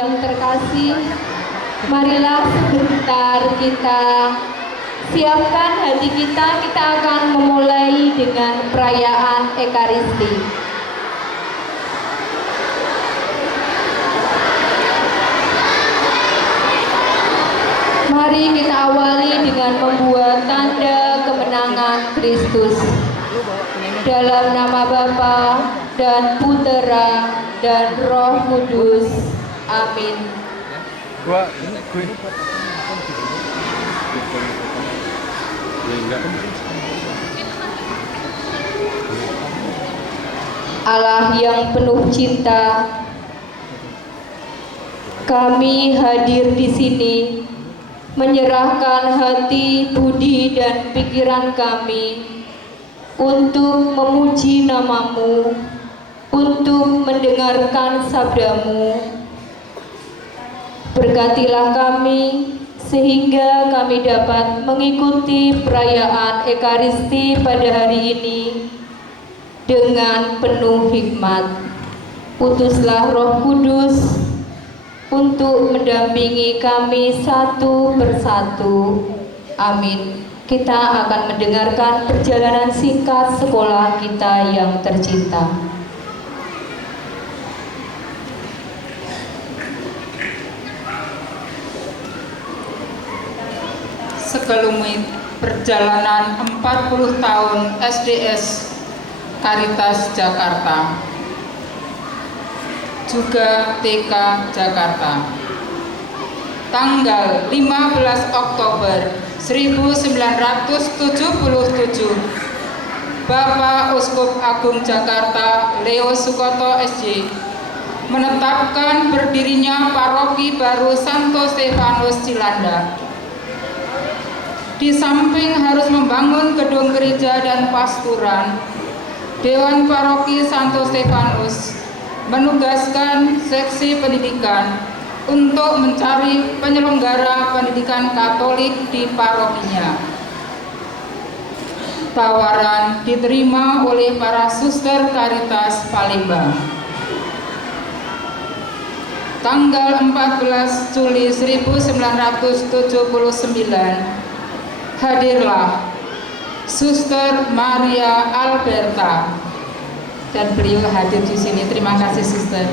yang terkasih, marilah sebentar kita siapkan hati kita akan memulai dengan perayaan Ekaristi. Mari kita awali dengan membuat tanda kemenangan Kristus. Dalam nama Bapa dan Putera dan Roh Kudus. Amin. Allah yang penuh cinta, kami hadir di sini menyerahkan hati, budi, dan pikiran kami untuk memuji nama-Mu, untuk mendengarkan sabda-Mu. Berkatilah kami sehingga kami dapat mengikuti perayaan Ekaristi pada hari ini dengan penuh hikmat. Utuslah Roh Kudus untuk mendampingi kami satu persatu. Amin. Kita akan mendengarkan perjalanan singkat sekolah kita yang tercinta. Sekelumit perjalanan 40 tahun SDS Caritas Jakarta, juga TK Jakarta. Tanggal 15 Oktober 1977, Bapak Uskup Agung Jakarta Leo Sukoto SJ menetapkan berdirinya paroki baru Santo Stefanus Cilandak. Di samping harus membangun gedung gereja dan pasturan, Dewan Paroki Santo Stefanus menugaskan seksi pendidikan untuk mencari penyelenggara pendidikan Katolik di parokinya. Tawaran diterima oleh para suster Caritas Palembang. Tanggal 14 Juli 1979, hadirlah Suster Maria Alberta, dan beliau hadir di sini. Terima kasih, Suster.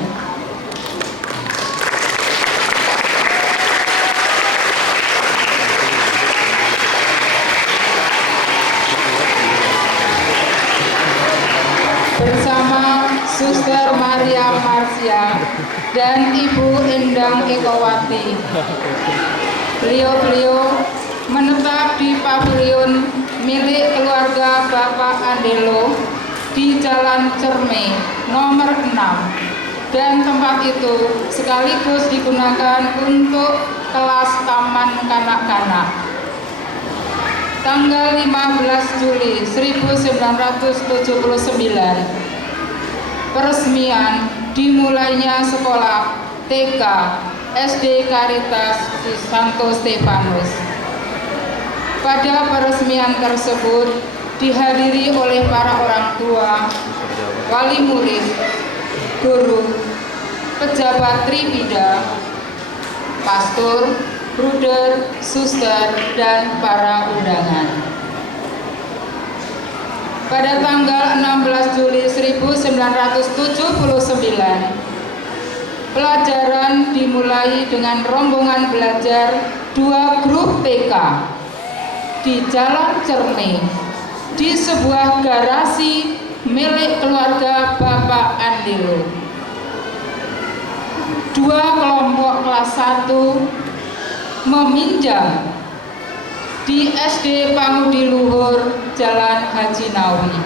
Bersama Suster Maria Marsia dan Ibu Endang Ekowati, beliau menetap di pavilion milik keluarga Bapak Andelo di Jalan Cerme nomor 6, dan tempat itu sekaligus digunakan untuk kelas taman kanak-kanak. Tanggal 15 Juli 1979, peresmian dimulainya sekolah TK SD Caritas di Santo Stefanus. Pada peresmian tersebut dihadiri oleh para orang tua, wali murid, guru, pejabat tribida, pastor, bruder, suster, dan para undangan. Pada tanggal 16 Juli 1979, pelajaran dimulai dengan rombongan belajar 2 grup TK di Jalan Cerme, di sebuah garasi milik keluarga Bapak Andelo. 2 kelompok kelas 1 meminjam di SD Pangudi Luhur, Jalan Haji Nawi.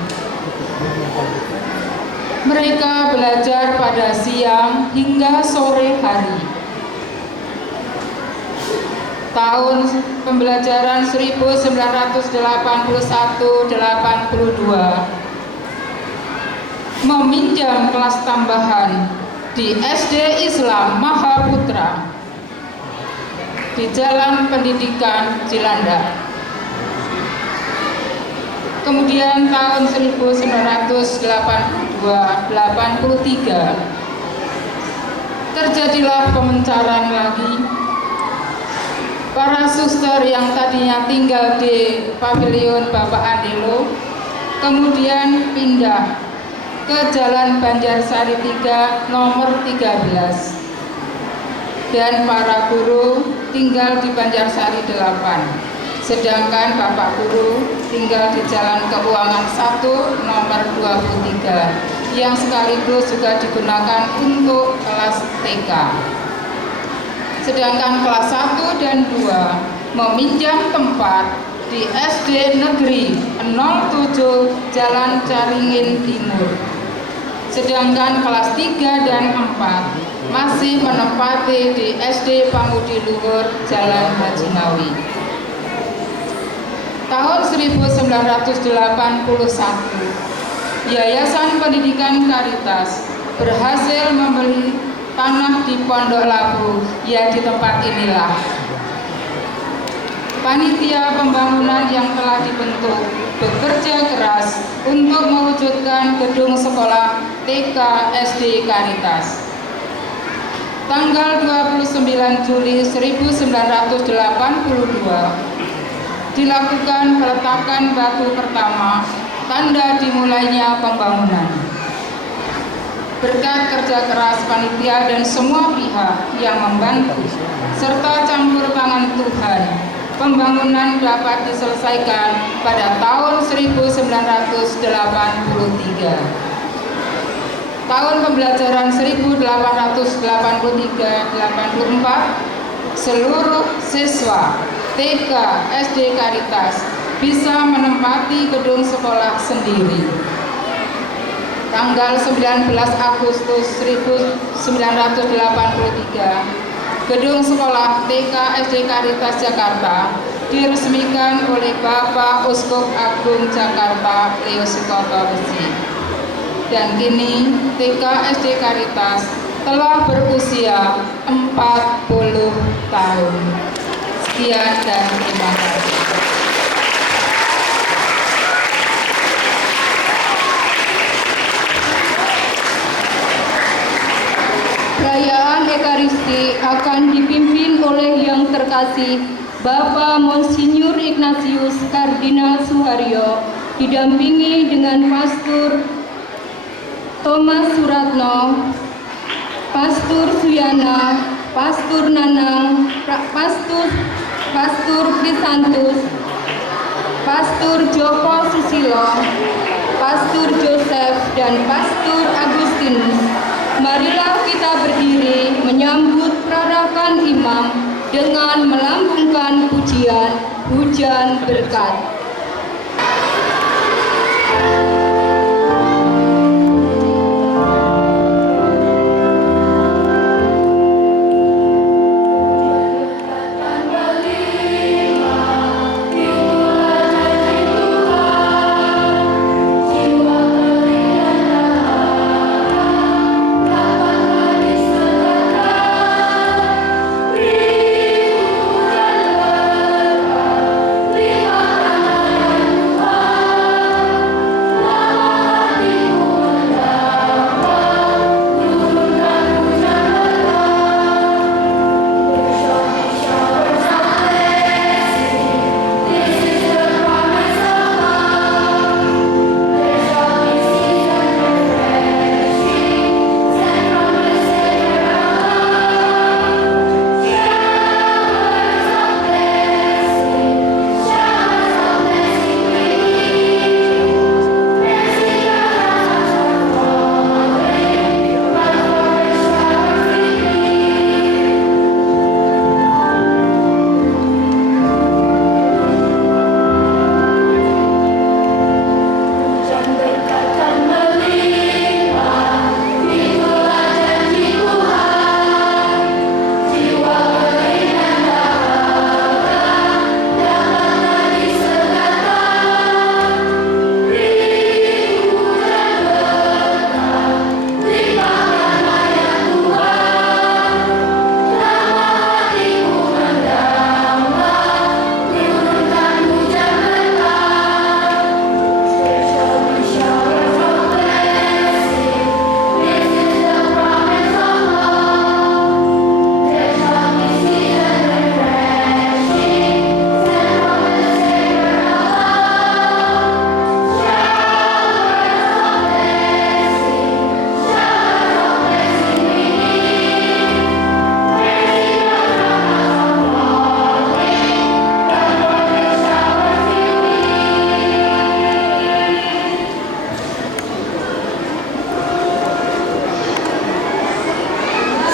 Mereka belajar pada siang hingga sore hari. Tahun pembelajaran 1981-82 meminjam kelas tambahan di SD Islam Mahaputra di Jalan Pendidikan Cilandak. Kemudian tahun 1983 ke terjadilah pemencaran lagi. Para suster yang tadinya tinggal di pavilion Bapak Andelo kemudian pindah ke Jalan Banjarsari 3 nomor 13, dan para guru tinggal di Banjarsari 8, sedangkan Bapak Guru tinggal di Jalan Keuangan 1 nomor 23 yang sekaligus juga digunakan untuk kelas TK. Sedangkan kelas 1 dan 2 meminjam tempat di SD Negeri 07 Jalan Caringin Timur. Sedangkan kelas 3 dan 4 masih menempati di SD Pamudi Luhur Jalan Hajinawi. Tahun 1981, Yayasan Pendidikan Caritas berhasil membeli tanah di Pondok Labu, ya di tempat inilah. Panitia pembangunan yang telah dibentuk bekerja keras untuk mewujudkan gedung sekolah TK SD Caritas. Tanggal 29 Juli 1982 dilakukan peletakan batu pertama, tanda dimulainya pembangunan. Berkat kerja keras panitia dan semua pihak yang membantu, serta campur tangan Tuhan, pembangunan dapat diselesaikan pada tahun 1983. Tahun pembelajaran 1883-84, seluruh siswa TK SD Caritas bisa menempati gedung sekolah sendiri. Tanggal 19 Agustus 1983, gedung sekolah TK SD Caritas Jakarta diresmikan oleh Bapak Uskup Agung Jakarta Leo Sikoto Besi. Dan kini TK SD Caritas telah berusia 40 tahun. Sekian dan terima kasih. Perayaan Ekaristi akan dipimpin oleh yang terkasih Bapak Monsinyur Ignatius Kardinal Suharyo, didampingi dengan Pastor Thomas Suratno, Pastor Suyana, Pastor Nanang, Pastor Krisantus, Pastor Joko Susilo, Pastor Joseph, dan Pastor Agustinus. Marilah kita berdiri menyambut perarakan imam dengan melambungkan pujian hujan berkat. Terima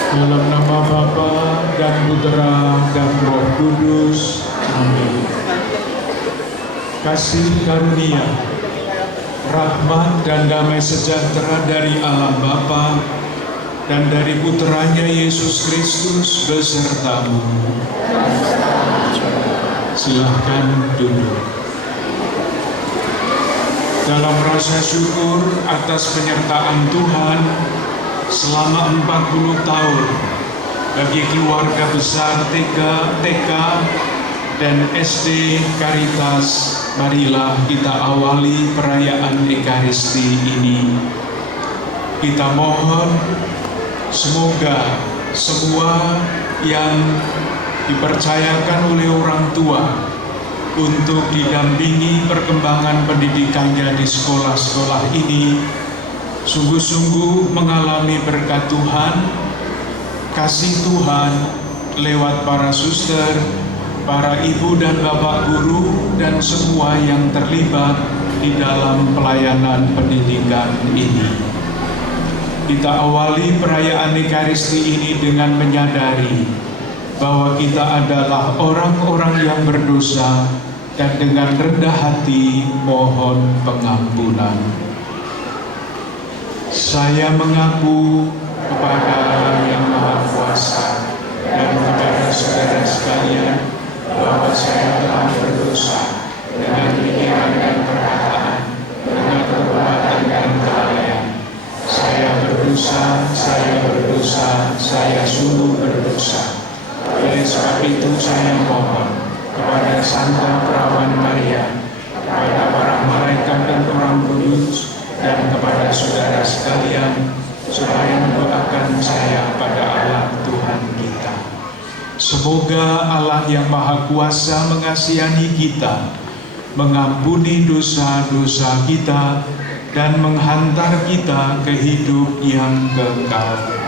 Dalam nama Bapa dan Putera dan Roh Kudus. Amin. Kasih karunia, rahmat dan damai sejahtera dari Allah Bapa dan dari Putranya Yesus Kristus besertamu. Silahkan duduk. Dalam rasa syukur atas penyertaan Tuhan selama 40 tahun bagi keluarga besar TK dan SD Caritas, marilah kita awali perayaan Ekaristi ini. Kita mohon semoga semua yang dipercayakan oleh orang tua untuk didampingi perkembangan pendidikannya di sekolah-sekolah ini sungguh-sungguh mengalami berkat Tuhan, kasih Tuhan lewat para suster, para ibu dan bapak guru, dan semua yang terlibat di dalam pelayanan pendidikan ini. Kita awali perayaan Ekaristi ini dengan menyadari bahwa kita adalah orang-orang yang berdosa dan dengan rendah hati mohon pengampunan. Saya mengaku kepada Allah yang Maha Kuasa dan kepada saudara sekalian bahwa saya telah berdosa dengan pikiran dan perkataan, dengan perbuatan dan kelalaian. Saya berdosa, saya sungguh berdosa. Oleh sebab itu saya mohon kepada Santa Perawan Maria, kepada para malaikat dan orang kudus, dan kepada saudara sekalian, supaya mendoakan saya pada Allah Tuhan kita. Semoga Allah yang Maha Kuasa mengasihani kita, mengampuni dosa-dosa kita, dan menghantar kita ke hidup yang kekal.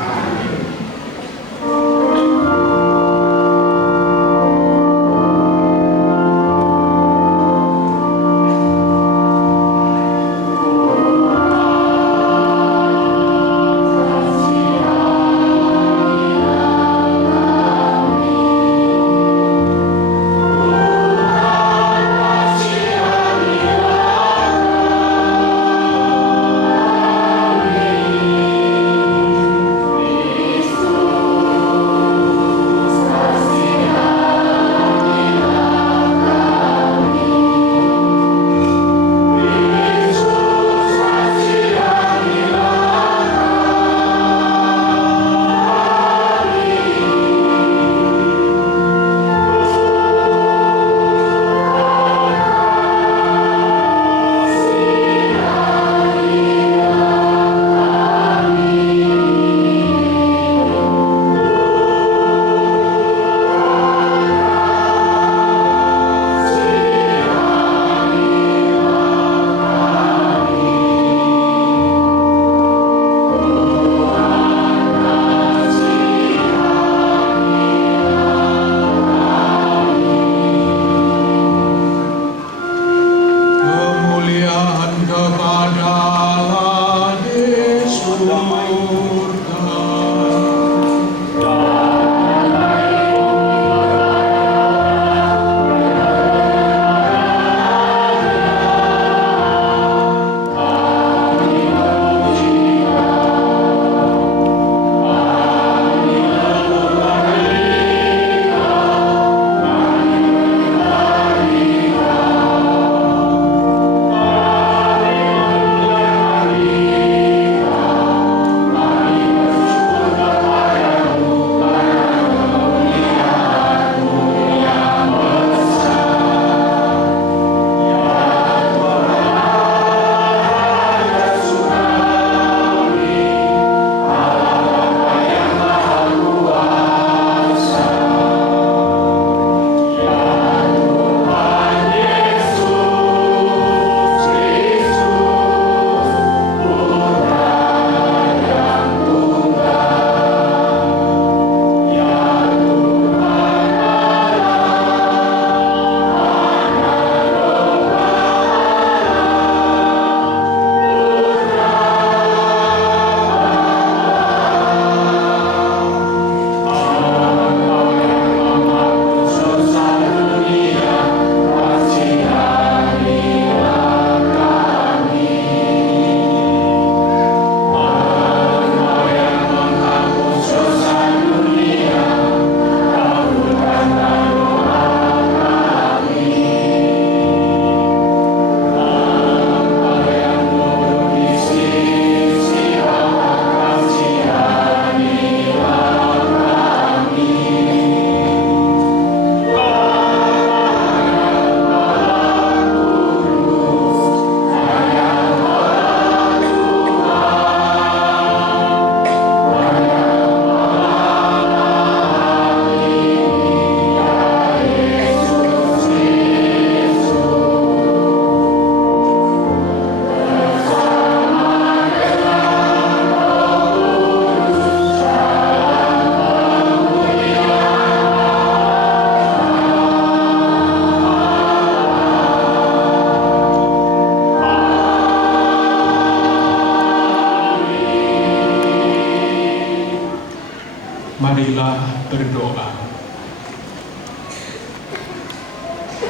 Marilah berdoa.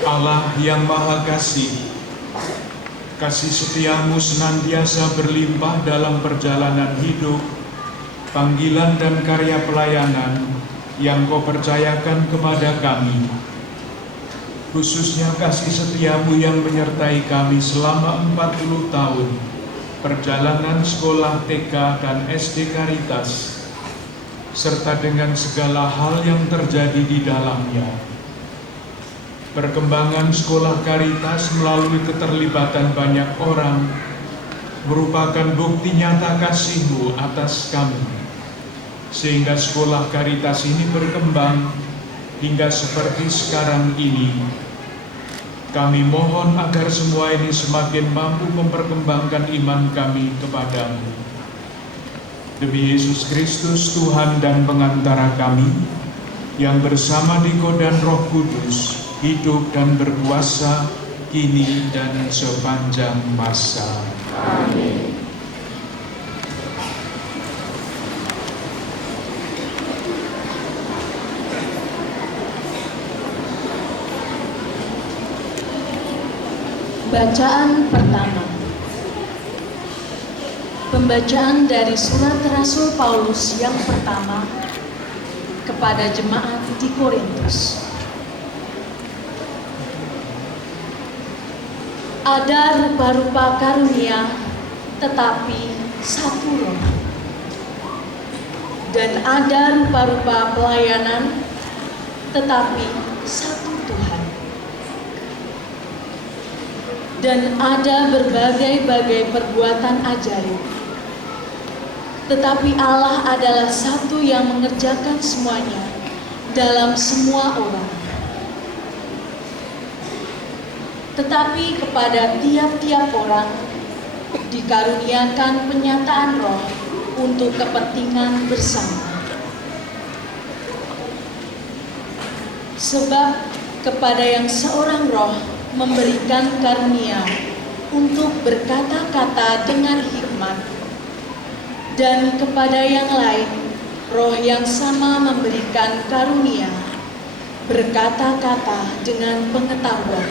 Allah yang Maha Kasih, kasih setiamu senantiasa berlimpah dalam perjalanan hidup, panggilan dan karya pelayanan yang Kau percayakan kepada kami. Khususnya kasih setiamu yang menyertai kami selama 40 tahun perjalanan sekolah TK dan SD Caritas, serta dengan segala hal yang terjadi di dalamnya. Perkembangan sekolah Caritas melalui keterlibatan banyak orang merupakan bukti nyata kasih-Mu atas kami, sehingga sekolah Caritas ini berkembang hingga seperti sekarang ini. Kami mohon agar semua ini semakin mampu memperkembangkan iman kami kepadamu. Demi Yesus Kristus, Tuhan dan pengantara kami, yang bersama Diko dan Roh Kudus, hidup dan berkuasa, kini dan sepanjang masa. Amin. Bacaan pertama. Pembacaan dari surat Rasul Paulus yang pertama kepada jemaat di Korintus. Ada rupa-rupa karunia, tetapi satu Roh. Dan ada rupa-rupa pelayanan, tetapi satu Tuhan. Dan ada berbagai-bagai perbuatan ajaib, tetapi Allah adalah satu yang mengerjakan semuanya dalam semua orang. Tetapi kepada tiap-tiap orang dikaruniakan penyataan Roh untuk kepentingan bersama. Sebab kepada yang seorang Roh memberikan karunia untuk berkata-kata dengan hikmat, dan kepada yang lain Roh yang sama memberikan karunia berkata-kata dengan pengetahuan.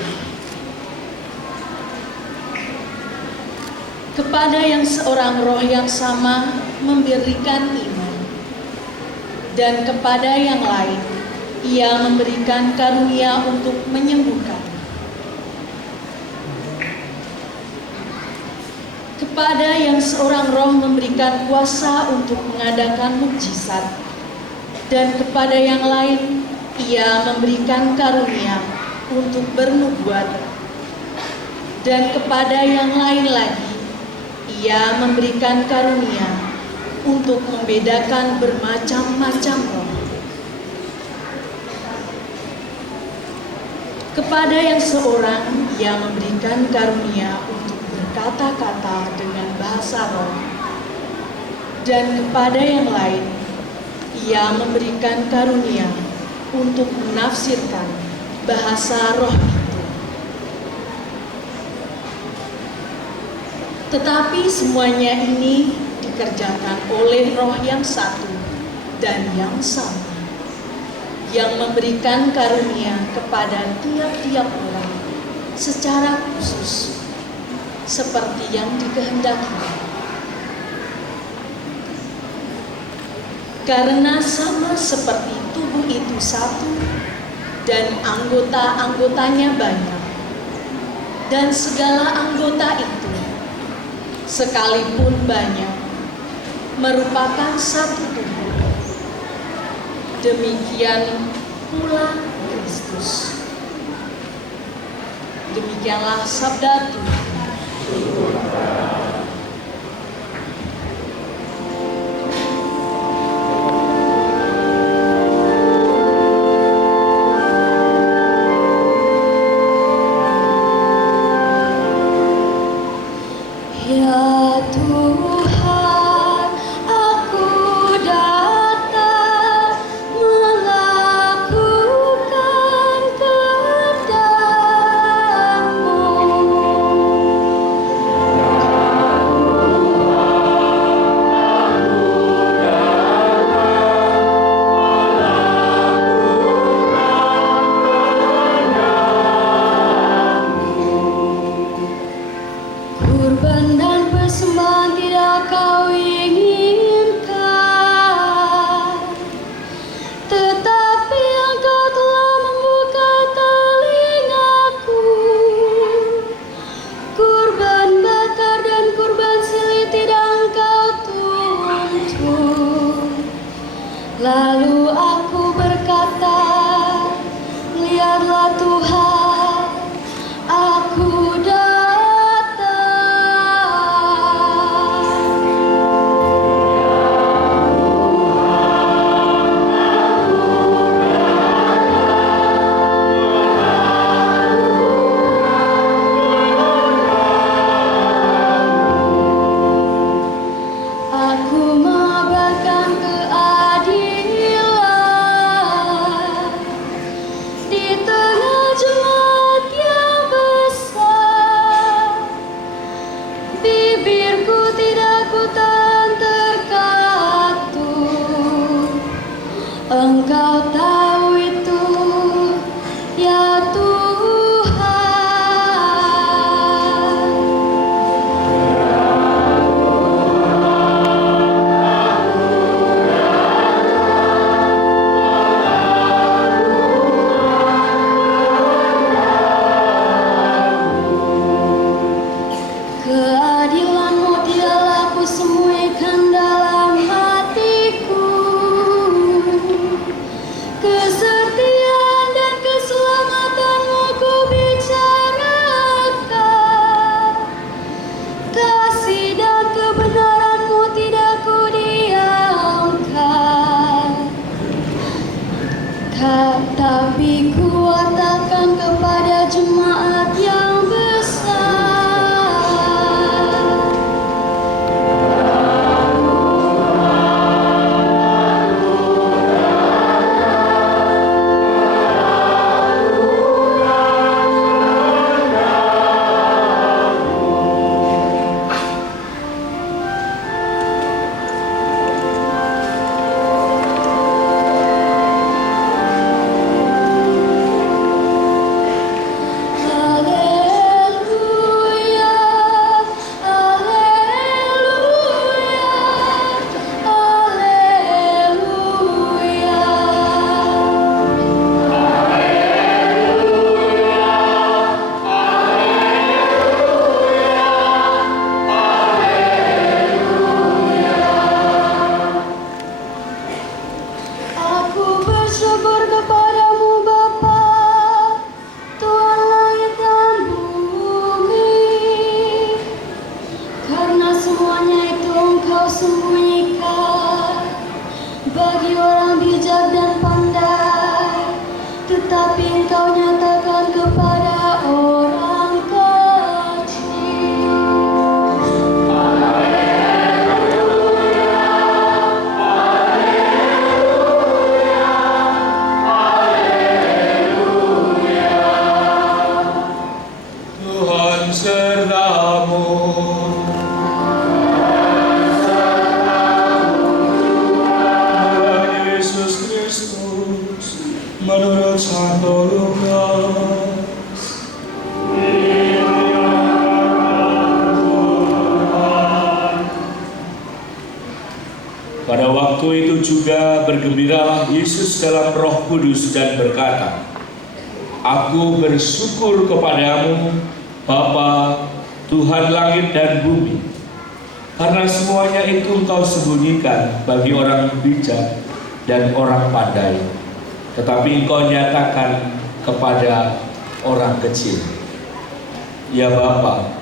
Kepada yang seorang Roh yang sama memberikan iman, dan kepada yang lain Ia memberikan karunia untuk menyembuhkan. Kepada yang seorang Roh memberikan kuasa untuk mengadakan mukjizat, dan kepada yang lain Ia memberikan karunia untuk bernubuat, dan kepada yang lain lagi Ia memberikan karunia untuk membedakan bermacam-macam roh. Kepada yang seorang Ia memberikan karunia untuk berkata-kata dengan bahasa roh, dan kepada yang lain Ia memberikan karunia untuk menafsirkan bahasa roh itu. Tetapi semuanya ini dikerjakan oleh Roh yang satu dan yang sama, yang memberikan karunia kepada tiap-tiap orang secara khusus, seperti yang dikehendakinya. Karena sama seperti tubuh itu satu dan anggota-anggotanya banyak, dan segala anggota itu sekalipun banyak merupakan satu tubuh, demikian pula Kristus. Demikianlah sabda Tuhan. Ya Tuhan, aku datang melakukan kehendak-Mu. Lalu aku berkata, lihatlah Tuhan, aku datang. Aku mengabarkan keadilan di tengah jemaat yang besar. Bibirku tidak kutan terkatur. Engkau tahu itu, ya Tuhan. Keadilan-Mu tidaklah ku sembunyikan dalam hatiku. Kesetiaan dan keselamatan-Mu ku bicarakan. Kasih dan kebenaran-Mu tidak ku diamkan. Tapi ku katakan kepada jemaat yang besar. Haleluya, haleluya, Aku bersyukur kepadamu Bapa, Tuhan langit dan bumi, karena semuanya itu Engkau sembunyikan bagi orang bijak dan pandai, tetapi Engkau nyatakan kepada orang kecil. Tuhan sertamu. Tuhan Yesus Kristus menurut Santo Lukas. Pada waktu itu juga bergembiralah Yesus dalam Roh Kudus dan berkata, Aku bersyukur kepadamu, Bapa, Tuhan langit dan bumi, karena semuanya itu Engkau sembunyikan bagi orang bijak dan orang pandai, tetapi Engkau nyatakan kepada orang kecil. Ya Bapa,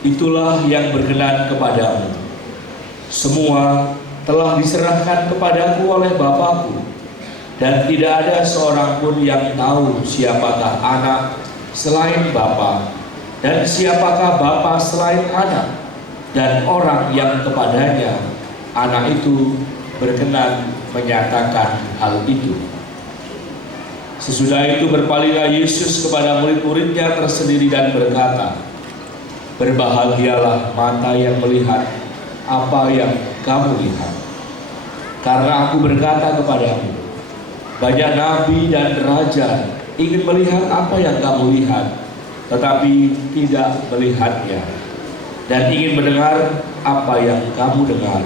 itulah yang berkenan kepadamu. Semua telah diserahkan kepadaku oleh Bapakku, dan tidak ada seorang pun yang tahu siapakah anak selain Bapa, dan siapakah Bapa selain anak, dan orang yang kepadanya anak itu berkenan menyatakan hal itu. Sesudah itu berpalinglah Yesus kepada murid-muridnya tersendiri dan berkata, Berbahagialah mata yang melihat apa yang kamu lihat. Karena aku berkata kepadamu, banyak nabi dan raja ingin melihat apa yang kamu lihat, tetapi tidak melihatnya, dan ingin mendengar apa yang kamu dengar,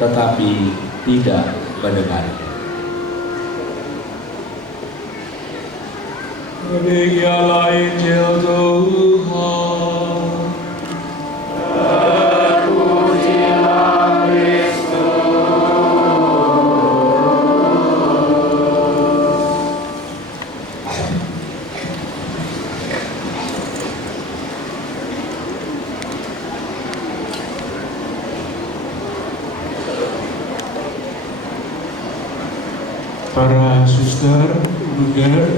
tetapi tidak mendengarnya. Demikianlah Injil Tuhan. Terpujilah Kristus. para suster, bruder,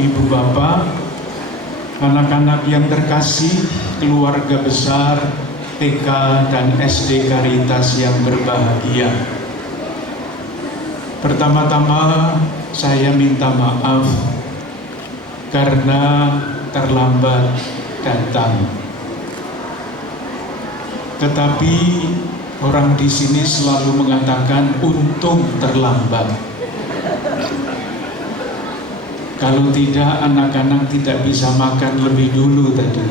ibu bapak, anak-anak yang terkasih, keluarga besar TK dan SD Caritas yang berbahagia. Pertama-tama saya minta maaf karena terlambat datang. Tetapi orang di sini selalu mengatakan untung terlambat. Kalau tidak, anak-anak tidak bisa makan lebih dulu tadi.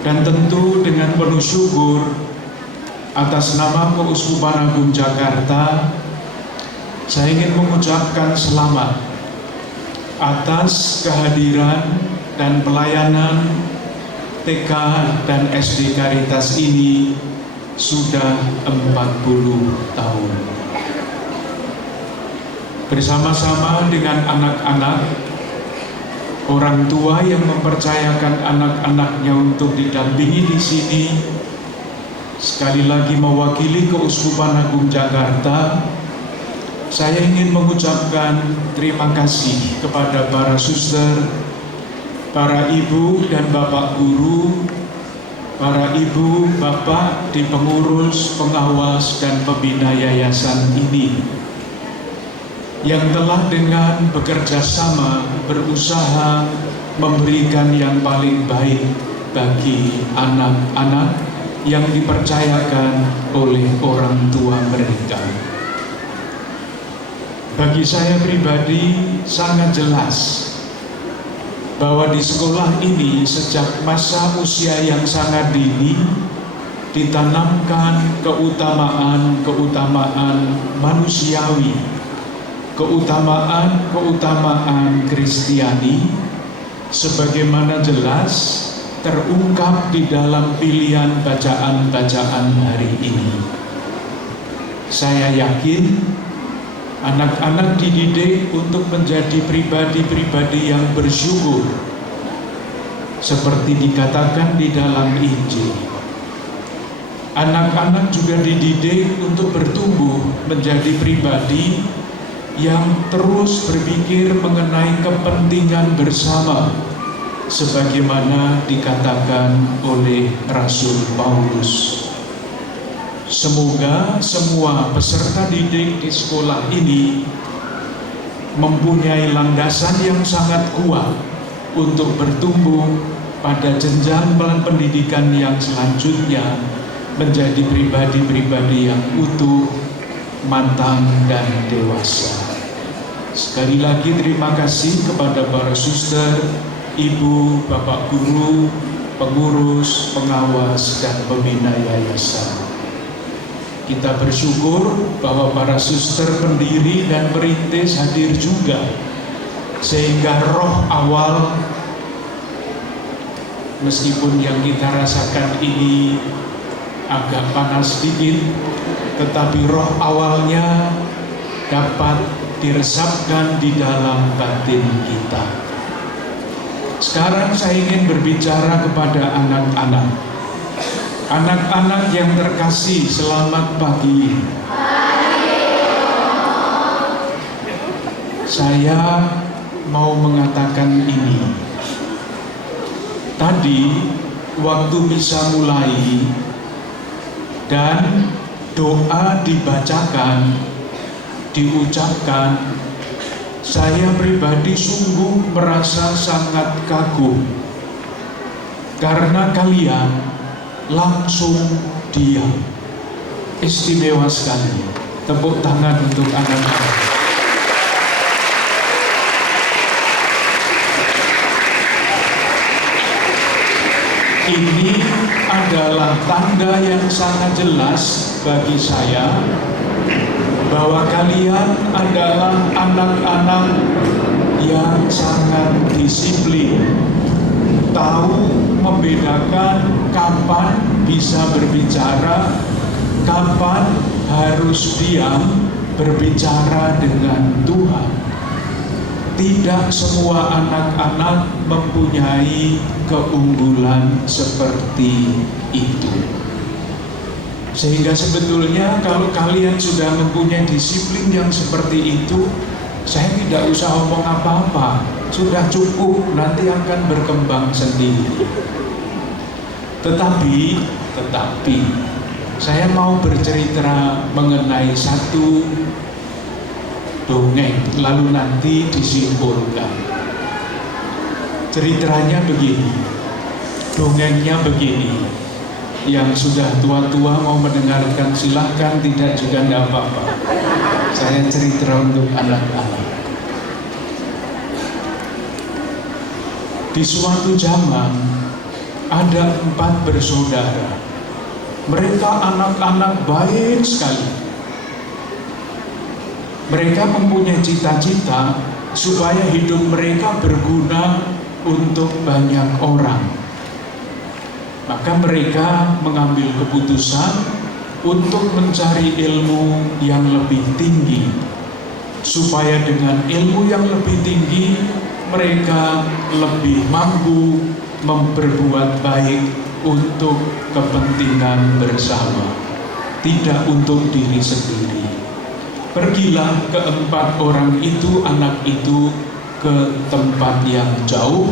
Dan tentu dengan penuh syukur atas nama Keuskupan Agung Jakarta, saya ingin mengucapkan selamat atas kehadiran dan pelayanan TK dan SD Caritas ini sudah 40 tahun. Bersama-sama dengan anak-anak, orang tua yang mempercayakan anak-anaknya untuk didampingi di sini, sekali lagi mewakili Keuskupan Agung Jakarta, saya ingin mengucapkan terima kasih kepada para suster, para ibu dan bapak guru, para ibu, bapak di pengurus, pengawas, dan pembina yayasan ini yang telah dengan bekerja sama berusaha memberikan yang paling baik bagi anak-anak yang dipercayakan oleh orang tua mereka. Bagi saya pribadi sangat jelas bahwa di sekolah ini sejak masa usia yang sangat dini ditanamkan keutamaan manusiawi, keutamaan Kristiani, sebagaimana jelas terungkap di dalam pilihan bacaan-bacaan hari ini. Saya yakin anak-anak dididik untuk menjadi pribadi-pribadi yang bersyukur, seperti dikatakan di dalam Injil. Anak-anak juga dididik untuk bertumbuh menjadi pribadi yang terus berpikir mengenai kepentingan bersama, sebagaimana dikatakan oleh Rasul Paulus. Semoga semua peserta didik di sekolah ini mempunyai landasan yang sangat kuat untuk bertumbuh pada jenjang pendidikan yang selanjutnya menjadi pribadi-pribadi yang utuh, matang, dan dewasa. Sekali lagi terima kasih kepada para suster, ibu, bapak guru, pengurus, pengawas, dan pembina yayasan. Kita bersyukur bahwa para suster pendiri dan perintis hadir juga, sehingga roh awal, meskipun yang kita rasakan ini agak panas sedikit, tetapi roh awalnya dapat diresapkan di dalam batin kita. Sekarang saya ingin berbicara kepada anak-anak. Anak-anak yang terkasih, selamat pagi. Saya mau mengatakan ini. Tadi waktu misa mulai dan doa dibacakan, diucapkan, saya pribadi sungguh merasa sangat kagum karena kalian langsung diam. Istimewa sekali. Tepuk tangan untuk anak-anak. Ini adalah tanda yang sangat jelas bagi saya bahwa kalian adalah anak-anak yang sangat disiplin, tahu membedakan kapan bisa berbicara, kapan harus diam berbicara dengan Tuhan. Tidak semua anak-anak mempunyai keunggulan seperti itu. Sehingga sebetulnya kalau kalian sudah mempunyai disiplin yang seperti itu, saya tidak usah omong apa-apa, sudah cukup, nanti akan berkembang sendiri. Tetapi saya mau bercerita mengenai satu dongeng, lalu nanti disimpulkan. Ceritanya begini, dongengnya begini. Yang sudah tua-tua mau mendengarkan silahkan, tidak juga tidak apa-apa. Saya cerita untuk anak-anak. Di suatu zaman ada 4 bersaudara. Mereka anak-anak baik sekali. Mereka mempunyai cita-cita supaya hidup mereka berguna untuk banyak orang. Maka mereka mengambil keputusan untuk mencari ilmu yang lebih tinggi, supaya dengan ilmu yang lebih tinggi mereka lebih mampu memperbuat baik untuk kepentingan bersama, tidak untuk diri sendiri. Pergilah ke-4 orang itu, anak itu, ke tempat yang jauh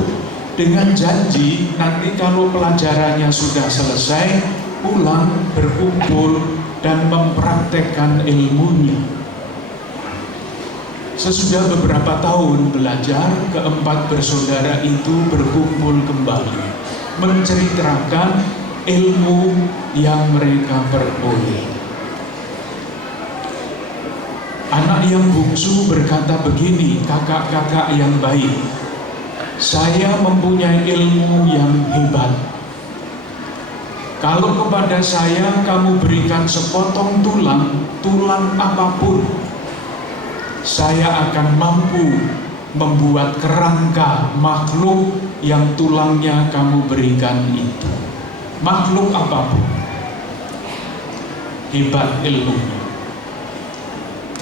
dengan janji nanti kalau pelajarannya sudah selesai, pulang berkumpul dan mempraktekkan ilmunya. Sesudah beberapa tahun belajar, ke-4 bersaudara itu berkumpul kembali, menceritakan ilmu yang mereka peroleh. Anak yang bungsu berkata begini, kakak-kakak yang baik, saya mempunyai ilmu yang hebat. Kalau kepada saya kamu berikan sepotong tulang apapun, saya akan mampu membuat kerangka makhluk yang tulangnya kamu berikan itu. Makhluk apapun. Hebat ilmunya.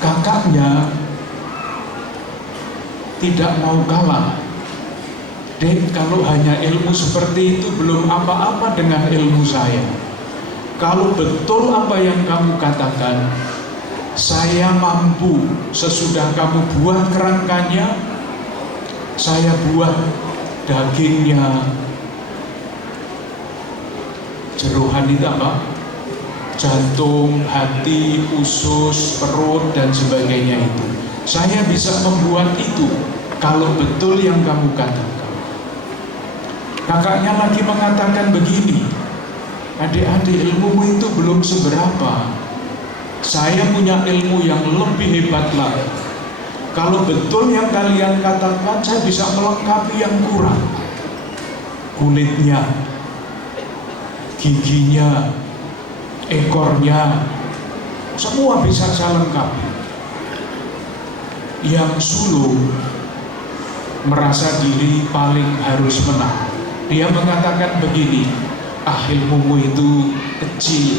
Kakaknya tidak mau kalah. Dek, kalau hanya ilmu seperti itu belum apa-apa dengan ilmu saya. Kalau betul apa yang kamu katakan, saya mampu sesudah kamu buat kerangkanya, saya buat dagingnya, jerohan itu apa? Jantung, hati, usus, perut, dan sebagainya itu. Saya bisa membuat itu kalau betul yang kamu katakan. Kakaknya lagi mengatakan begini, adik-adik, ilmumu itu belum seberapa. Saya punya ilmu yang lebih hebat lagi. Kalau betul yang kalian katakan, saya bisa melengkapi yang kurang. Kulitnya, giginya, ekornya, semua bisa saya lengkapi. Yang sulung merasa diri paling harus menang. Dia mengatakan begini, ilmumu itu kecil.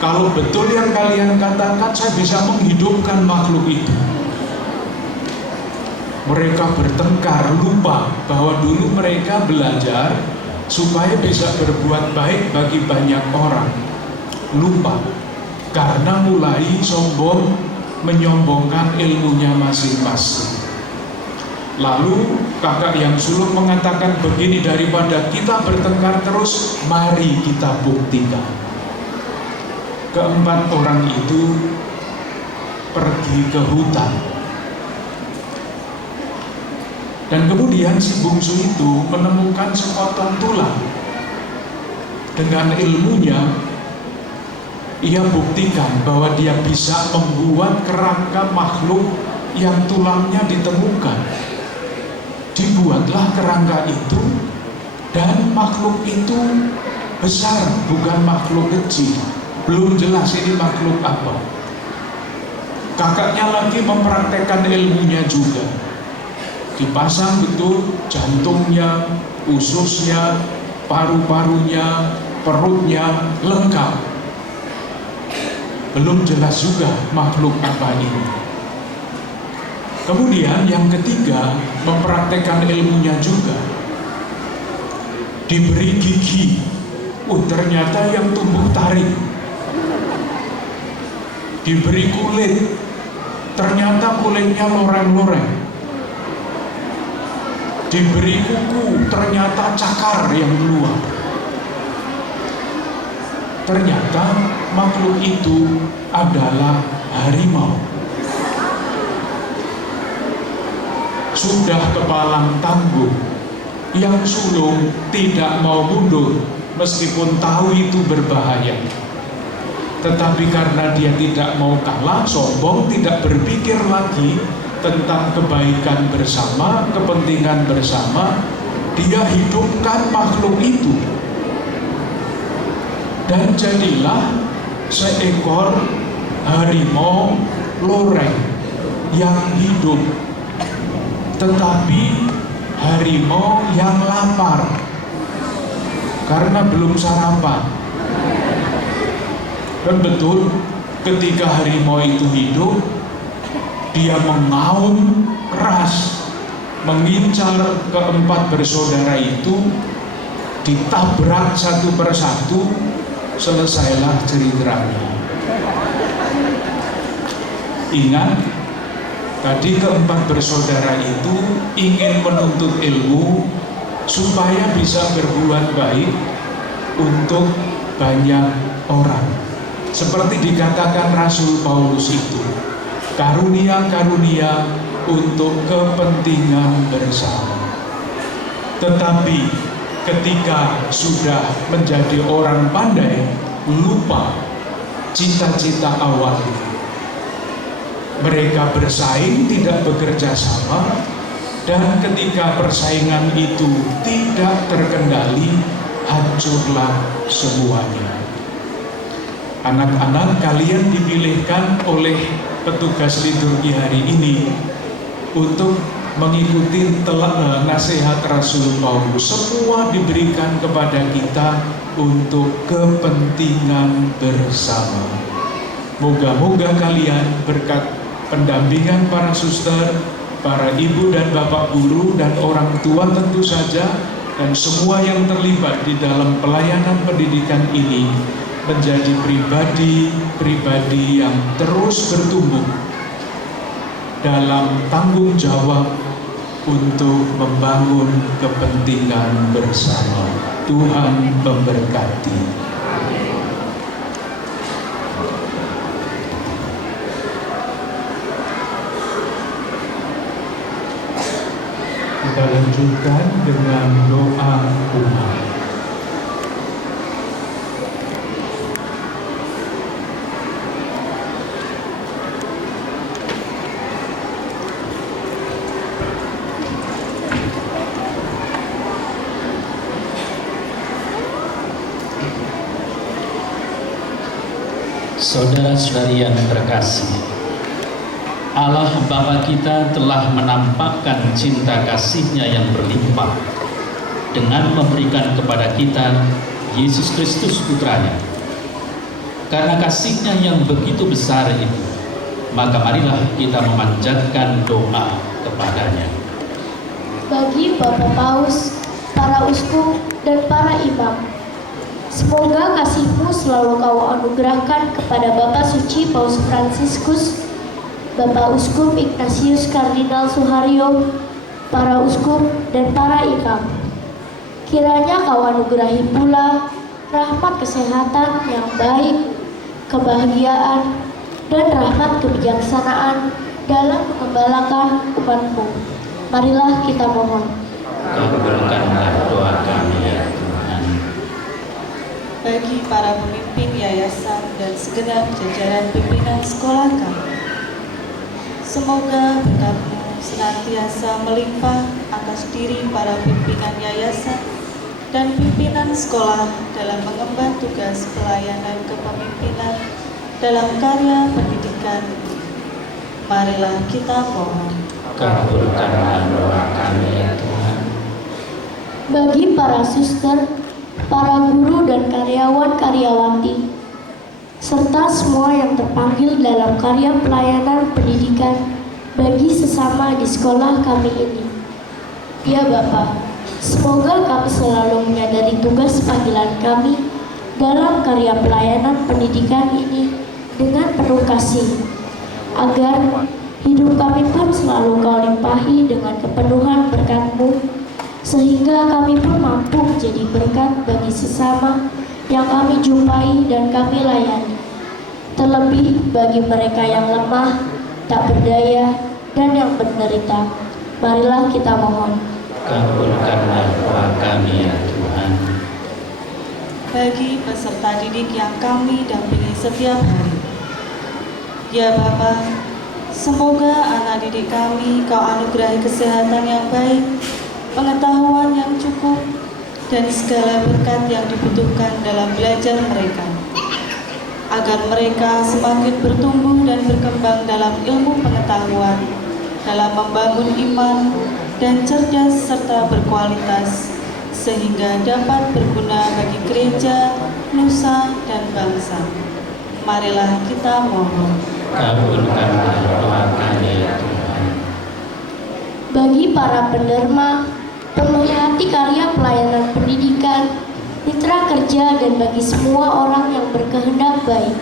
Kalau betul yang kalian katakan, saya bisa menghidupkan makhluk itu. Mereka bertengkar, lupa bahwa dulu mereka belajar supaya bisa berbuat baik bagi banyak orang. Lupa, karena mulai sombong, menyombongkan ilmunya masing-masing. Lalu kakak yang sulung mengatakan begini, daripada kita bertengkar terus, mari kita buktikan. Ke-4 orang itu pergi ke hutan. Dan kemudian si bungsu itu menemukan sepotong tulang. Dengan ilmunya, ia buktikan bahwa dia bisa membuat kerangka makhluk yang tulangnya ditemukan. Dibuatlah kerangka itu, dan makhluk itu besar, bukan makhluk kecil. Belum jelas ini makhluk apa. Kakaknya lagi mempraktekkan ilmunya juga. Dipasang betul jantungnya, ususnya, paru-parunya, perutnya, lengkap. Belum jelas juga makhluk apa ini. Kemudian yang ketiga, mempraktekkan ilmunya juga. Diberi gigi. Ternyata yang tumbuh taring. diberi kulit, ternyata kulitnya loreng-loreng. Diberi kuku, ternyata cakar yang keluar. Ternyata makhluk itu adalah harimau. Sudah kepalang tangguh, yang sulung tidak mau mundur meskipun tahu itu berbahaya. Tetapi karena dia tidak mau kalah, sombong, tidak berpikir lagi tentang kebaikan bersama, kepentingan bersama, dia hidupkan makhluk itu. Dan jadilah seekor harimau loreng yang hidup, tetapi harimau yang lapar karena belum sarapan. Dan betul, ketika harimau itu hidup, dia mengaum keras, mengincar keempat bersaudara itu, ditabrak satu persatu, selesailah ceritanya. Ingat, tadi keempat bersaudara itu ingin menuntut ilmu supaya bisa berbuat baik untuk banyak orang. Seperti dikatakan Rasul Paulus itu, karunia-karunia untuk kepentingan bersama. Tetapi ketika sudah menjadi orang pandai, lupa cita-cita awal. Mereka bersaing, tidak bekerja sama, dan ketika persaingan itu tidak terkendali, hancurlah semuanya. Anak-anak, kalian dipilihkan oleh petugas liturgi hari ini untuk mengikuti nasihat Rasul Paulus. Semua diberikan kepada kita untuk kepentingan bersama. Moga-moga kalian berkat pendampingan para suster, para ibu dan bapak guru, dan orang tua tentu saja, dan semua yang terlibat di dalam pelayanan pendidikan ini menjadi pribadi-pribadi yang terus bertumbuh dalam tanggung jawab untuk membangun kepentingan bersama. Tuhan memberkati. Kita lanjutkan dengan doa umat. Saudara-saudari yang terkasih, Allah Bapa kita telah menampakkan cinta kasih-Nya yang berlimpah dengan memberikan kepada kita Yesus Kristus Putranya. Karena kasih-Nya yang begitu besar itu, maka marilah kita memanjatkan doa kepadanya. Bagi Bapak Paus, para uskup, dan para imam, semoga kasih-Mu selalu Kau anugerahkan kepada Bapak Suci Paus Fransiskus, Bapak Uskup Ignatius Kardinal Suharyo, para uskup, dan para imam. Kiranya Kau anugerahi pula rahmat kesehatan yang baik, kebahagiaan, dan rahmat kebijaksanaan dalam mengembalakan umat-Mu. Marilah kita mohon. Kabulkanlah doa kami ya Tuhan. Bagi para pemimpin yayasan dan segenap jajaran pimpinan sekolah kami, semoga berkat-Mu senantiasa melimpah atas diri para pimpinan yayasan dan pimpinan sekolah dalam mengemban tugas pelayanan kepemimpinan dalam karya pendidikan. Marilah kita mohon. Kabulkanlah doa kami ya Tuhan. Bagi para suster, para guru dan karyawan-karyawati, serta semua yang terpanggil dalam karya pelayanan pendidikan bagi sesama di sekolah kami ini. Ya Bapa, semoga kami selalu menyadari tugas panggilan kami dalam karya pelayanan pendidikan ini dengan penuh kasih, agar hidup kami pun selalu Kau limpahi dengan kepenuhan berkat-Mu, sehingga kami pun mampu menjadi berkat bagi sesama yang kami jumpai dan kami layani. Terlebih bagi mereka yang lemah, tak berdaya, dan yang menderita. Marilah kita mohon. Kabulkanlah doa kami ya Tuhan. Bagi peserta didik yang kami dampingi setiap hari, ya Bapa, semoga anak didik kami Kau anugerahi kesehatan yang baik, pengetahuan yang cukup, dan segala berkat yang dibutuhkan dalam belajar mereka, agar mereka semakin bertumbuh dan berkembang dalam ilmu pengetahuan, dalam membangun iman, dan cerdas serta berkualitas, sehingga dapat berguna bagi gereja, nusa, dan bangsa. Marilah kita mohon. Kabulkanlah doa kami ya Tuhan. Bagi para penderma, pemerhati karya pelayanan pendidikan, mitra kerja, dan bagi semua orang yang berkehendak baik.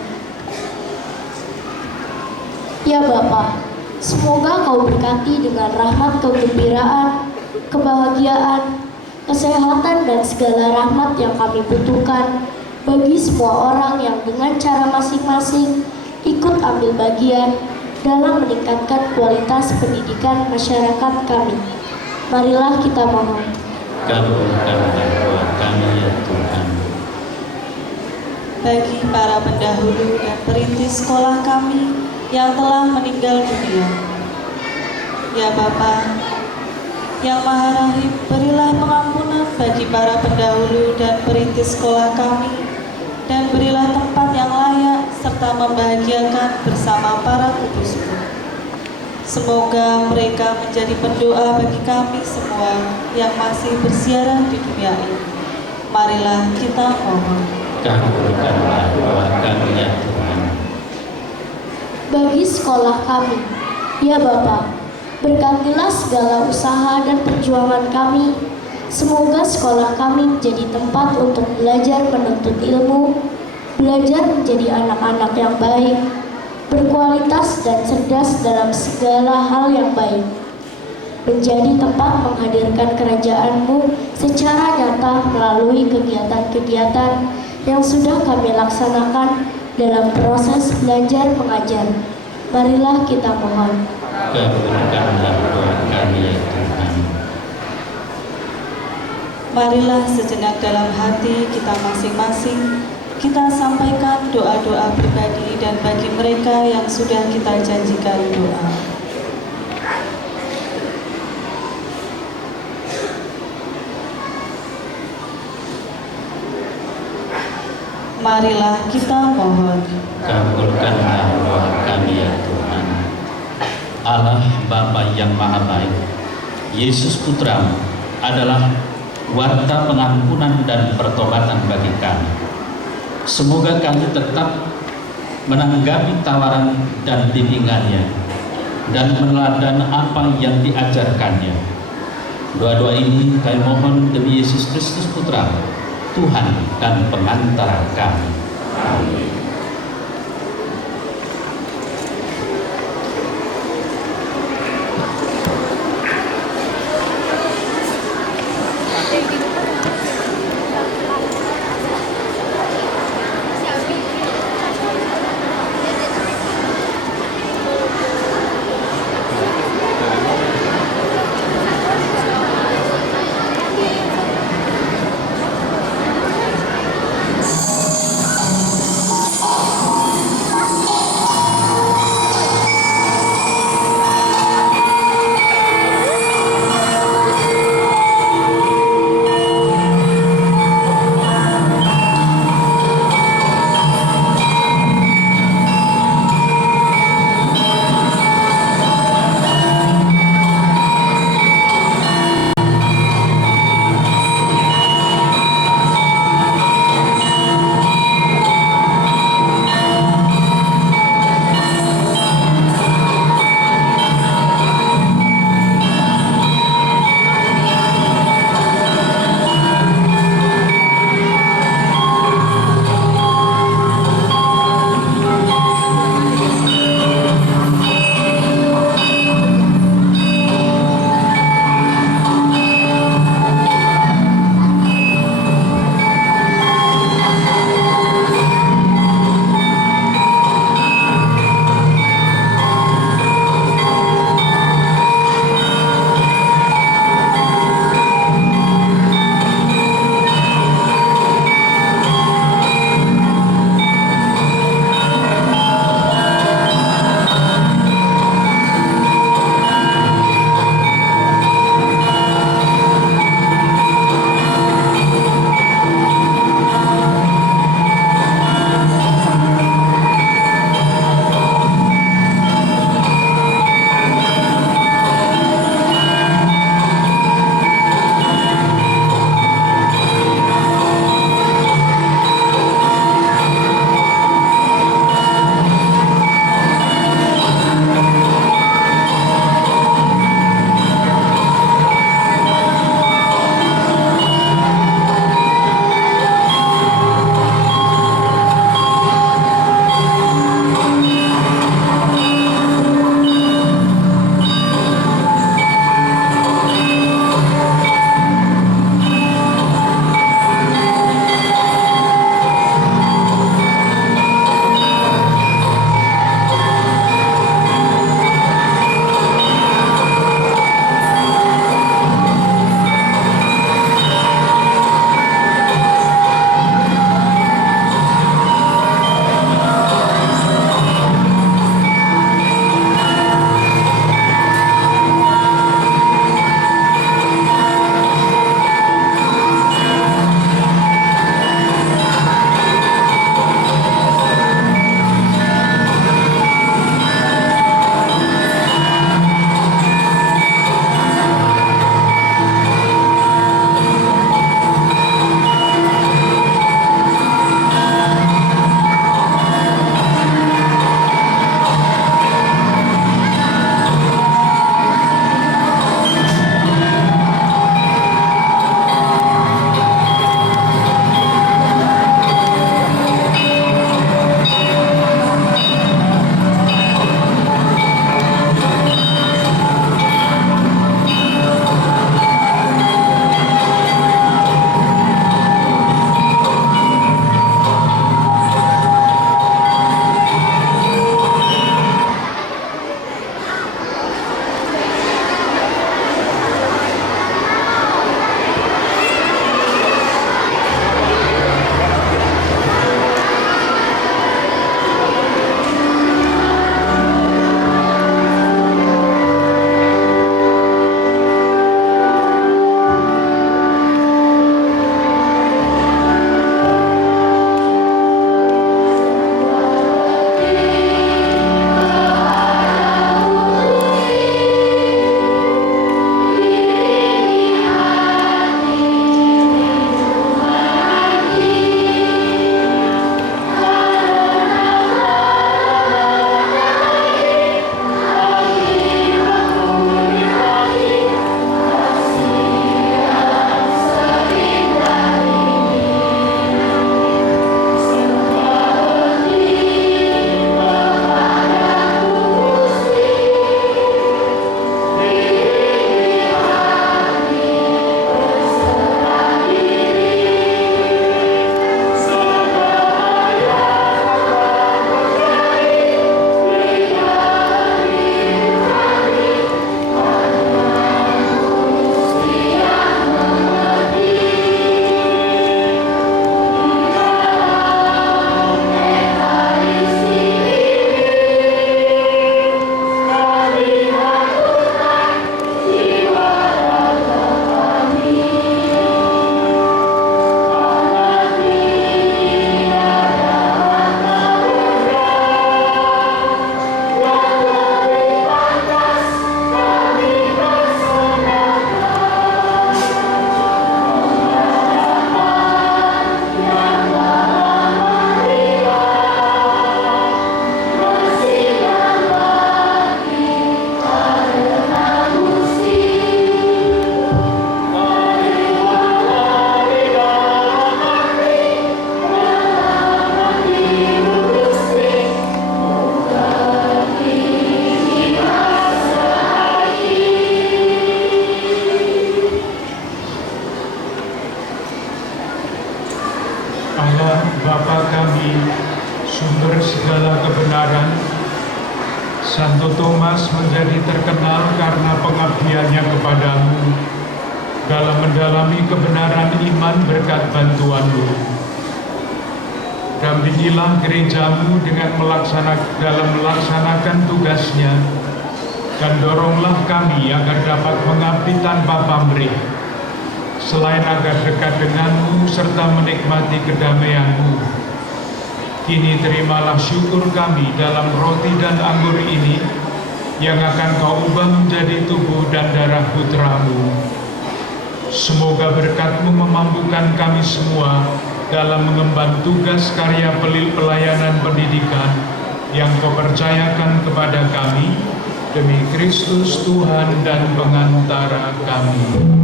Ya Bapa, semoga Kau berkati dengan rahmat kegembiraan, kebahagiaan, kesehatan, dan segala rahmat yang kami butuhkan bagi semua orang yang dengan cara masing-masing ikut ambil bagian dalam meningkatkan kualitas pendidikan masyarakat kami. Marilah kita mohon. Kabulkanlah doa kami ya Tuhan. Bagi para pendahulu dan perintis sekolah kami yang telah meninggal dunia, ya Bapa yang Maha Rahim, berilah pengampunan bagi para pendahulu dan perintis sekolah kami, dan berilah tempat yang layak serta membahagiakan bersama para kudus-Mu. Semoga mereka menjadi pendoa bagi kami semua yang masih bersiaran di dunia ini. Marilah kita mohon. Kabulkanlah doa kami ya Tuhan. Bagi sekolah kami, ya Bapa, berkatilah segala usaha dan perjuangan kami. Semoga sekolah kami menjadi tempat untuk belajar menuntut ilmu, belajar menjadi anak-anak yang baik, berkualitas dan cerdas dalam segala hal yang baik, menjadi tempat menghadirkan kerajaan-Mu secara nyata melalui kegiatan-kegiatan yang sudah kami laksanakan dalam proses belajar mengajar. Marilah kita mohon. Kabulkanlah doa kami ya Tuhan. Marilah sejenak dalam hati kita masing-masing kita sampaikan doa-doa pribadi dan bagi mereka yang sudah kita janjikan doa. Marilah kita mohon. Kabulkanlah doa kami ya Tuhan. Allah Bapa yang Maha Baik, Yesus Putra-Mu adalah warta pengampunan dan pertobatan bagi kami. Semoga kami tetap menanggapi tawaran dan bimbingannya dan meneladani apa yang diajarkannya. Doa-doa ini kami mohon demi Yesus Kristus Putra-Mu, Tuhan dan pengantara kami. Amin. Barnabas menjadi terkenal karena pengabdiannya kepadamu dalam mendalami kebenaran iman berkat bantuanmu. Dampingilah gerejamu dalam melaksanakan tugasnya, dan doronglah kami agar dapat mengabdi tanpa pamrih, selain agar dekat denganmu serta menikmati kedamaianmu. Kini terimalah syukur kami dalam roti dan anggur ini, yang akan kau ubah menjadi tubuh dan darah putramu. Semoga berkat-Mu memampukan kami semua dalam mengemban tugas karya pelayanan pendidikan yang Kau percayakan kepada kami, demi Kristus Tuhan dan pengantara kami.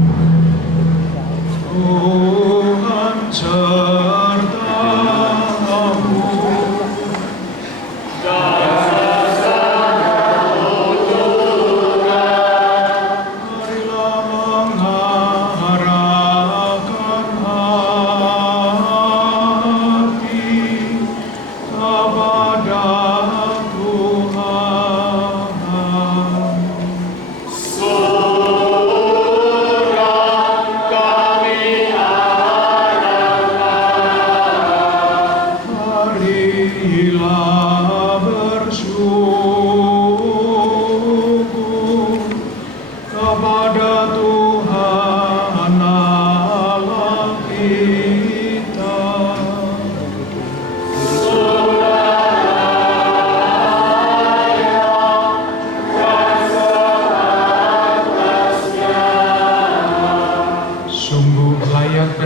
Tuhan sertamu.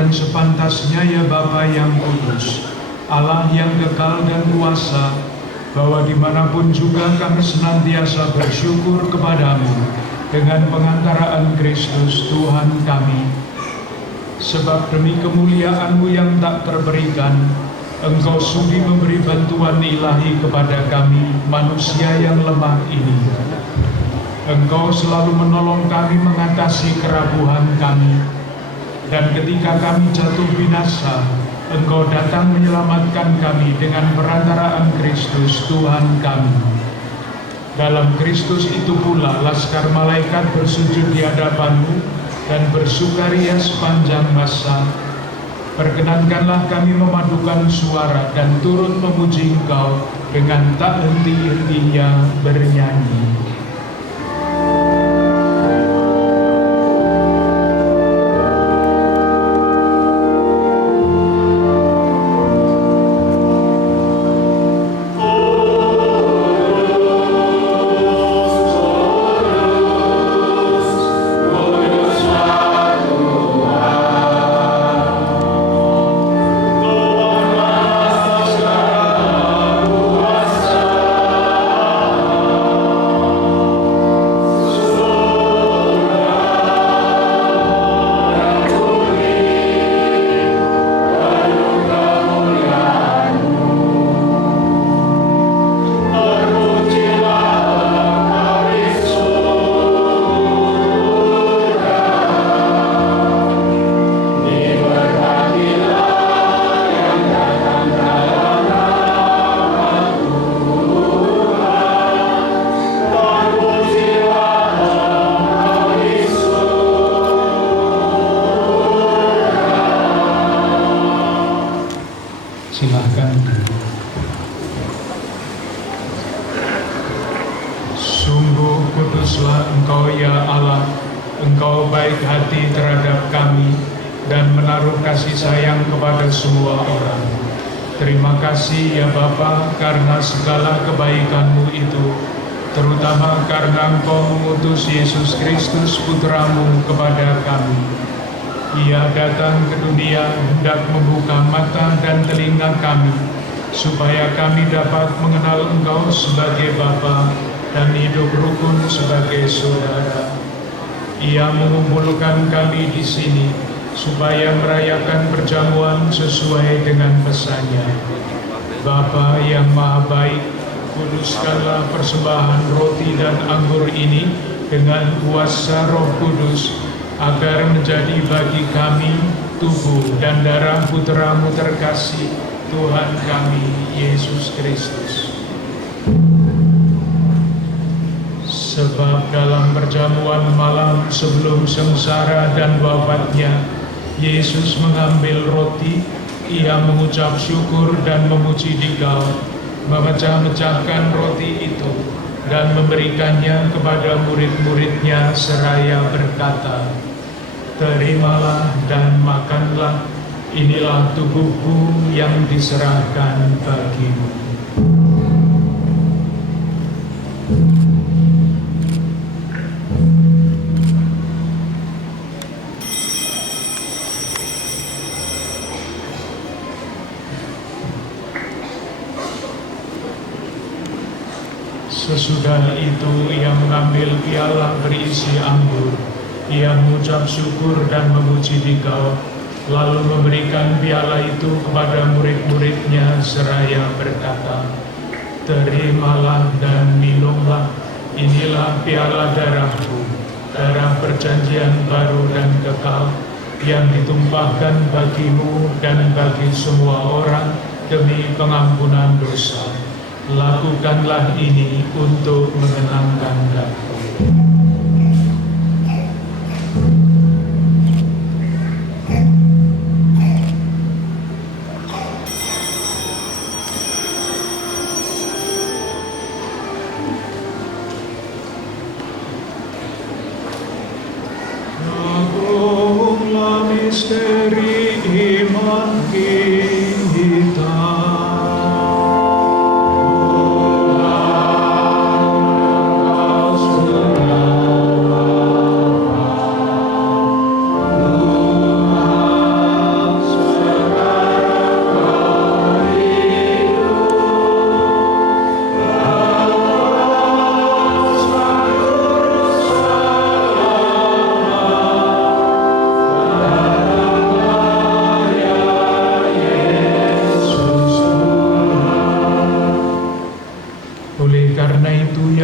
Sepantasnya ya Bapa yang kudus, Allah yang kekal dan kuasa, bahwa dimanapun juga kami senantiasa bersyukur kepadamu dengan pengantaraan Kristus Tuhan kami. Sebab demi kemuliaan-Mu yang tak terberikan, Engkau sudi memberi bantuan ilahi kepada kami manusia yang lemah ini. Engkau selalu menolong kami mengatasi keraguan kami. Dan ketika kami jatuh binasa, Engkau datang menyelamatkan kami dengan perantaraan Kristus Tuhan kami. Dalam Kristus itu pula laskar malaikat bersujud di hadapan-Mu dan bersukaria sepanjang masa. Perkenankanlah kami memadukan suara dan turut memuji Engkau dengan tak henti-hentinya bernyanyi. Silahkan. Sungguh kuduslah Engkau ya Allah, Engkau baik hati terhadap kami dan menaruh kasih sayang kepada semua orang. Terima kasih ya Bapa karena segala kebaikan-Mu itu, terutama karena Engkau mengutus Yesus Kristus Putramu kepada kami. Ia datang ke dunia hendak membuka mata dan telinga kami, supaya kami dapat mengenal Engkau sebagai Bapa dan hidup rukun sebagai saudara. Ia mengumpulkan kami di sini, supaya merayakan perjamuan sesuai dengan pesannya. Bapa yang Maha Baik, kuduskanlah persembahan roti dan anggur ini dengan kuasa Roh Kudus, agar menjadi bagi kami tubuh dan darah Putra-Mu terkasih, Tuhan kami Yesus Kristus. Sebab dalam perjamuan malam sebelum sengsara dan wafatnya, Yesus mengambil roti, ia mengucap syukur dan memuji Dikau, memecah-mecahkan roti itu, dan memberikannya kepada murid-muridnya seraya berkata, "Terimalah dan makanlah, inilah tubuhku yang diserahkan bagimu." Sesudah itu ia mengambil piala berisi anggur. Ia mengucap syukur dan memuji Dikau, lalu memberikan piala itu kepada murid-muridnya seraya berkata, "Terimalah dan minumlah, inilah piala darahku, darah perjanjian baru dan kekal, yang ditumpahkan bagimu dan bagi semua orang demi pengampunan dosa. Lakukanlah ini untuk mengenangkan aku." Agunglah misteri iman kita.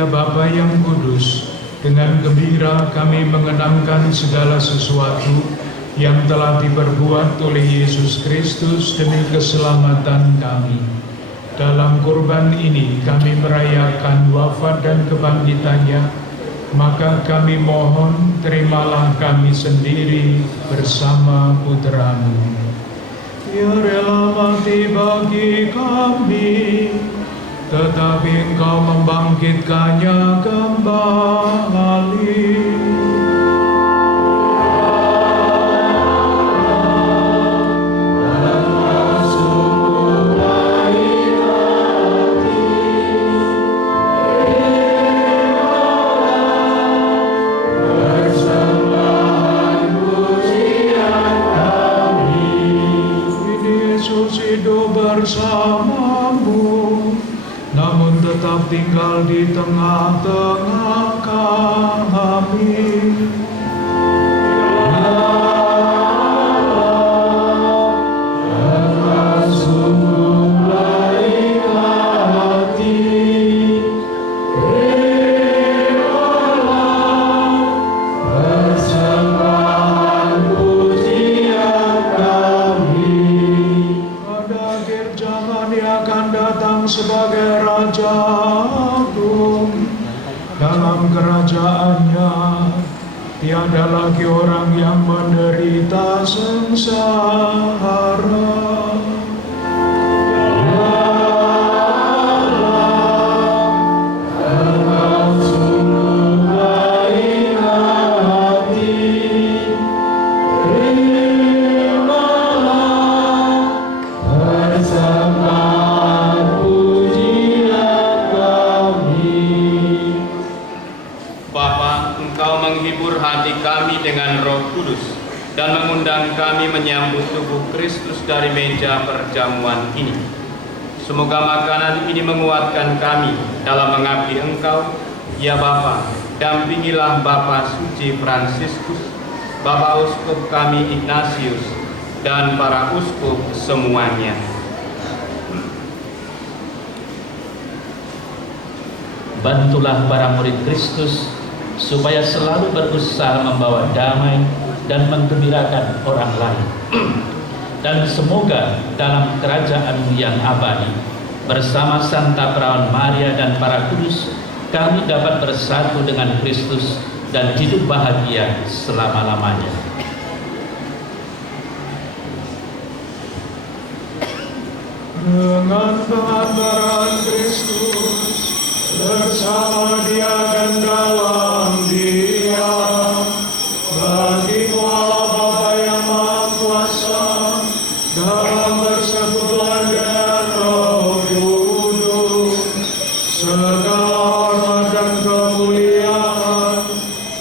Bapa yang kudus, dengan gembira kami mengenangkan segala sesuatu yang telah diperbuat oleh Yesus Kristus demi keselamatan kami. Dalam kurban ini kami merayakan wafat dan kebangkitannya, maka kami mohon terimalah kami sendiri bersama Putra-Mu. Ia rela mati bagi kami, tetapi Engkau membangkitkannya kembali. Yesus hidup bersamamu, namun tetap tinggal di tengah-tengah kami. Sebagai Raja Agung, dalam kerajaannya tiada lagi orang yang menderita sengsara. Dengan Roh Kudus dan mengundang kami menyambut tubuh Kristus dari meja perjamuan ini. Semoga makanan ini menguatkan kami dalam mengabdi Engkau, ya Bapa. Dampingilah Bapak Suci Fransiskus, Bapak Uskup kami Ignatius, dan para uskup semuanya. Bantulah para murid Kristus supaya selalu berusaha membawa damai dan menggembirakan orang lain. Dan semoga dalam kerajaan-Mu yang abadi, bersama Santa Perawan Maria dan para kudus, kami dapat bersatu dengan Kristus dan hidup bahagia selama-lamanya. Dengan pengantaran Kristus, bersama Dia dan dalam Dia, bagi Allah Bapa yang Maha Kuasa, dalam persekutuan dengan Roh Kudus, segala hormat dan kemuliaan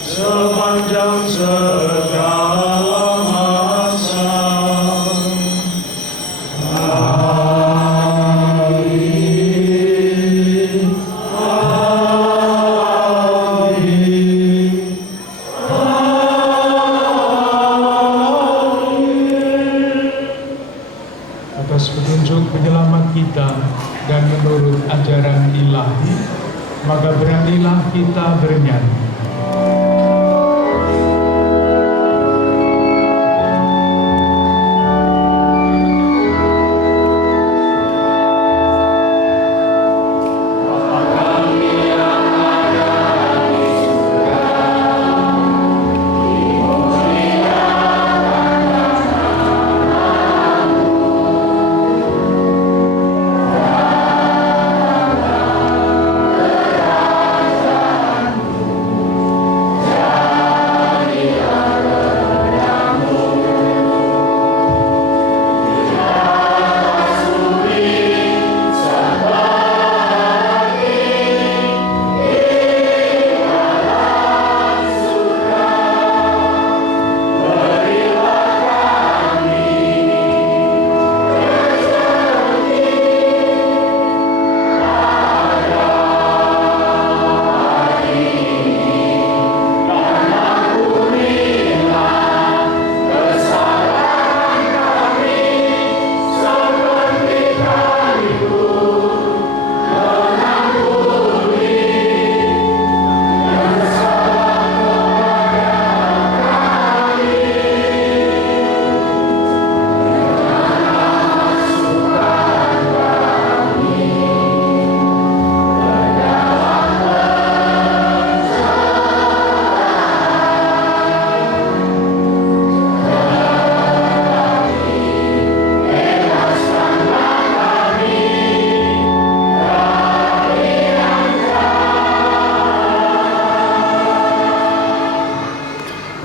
sepanjang segala masa. Atas petunjuk penyelamat kita dan menurut ajaran ilahi, maka beranilah kita bernyanyi.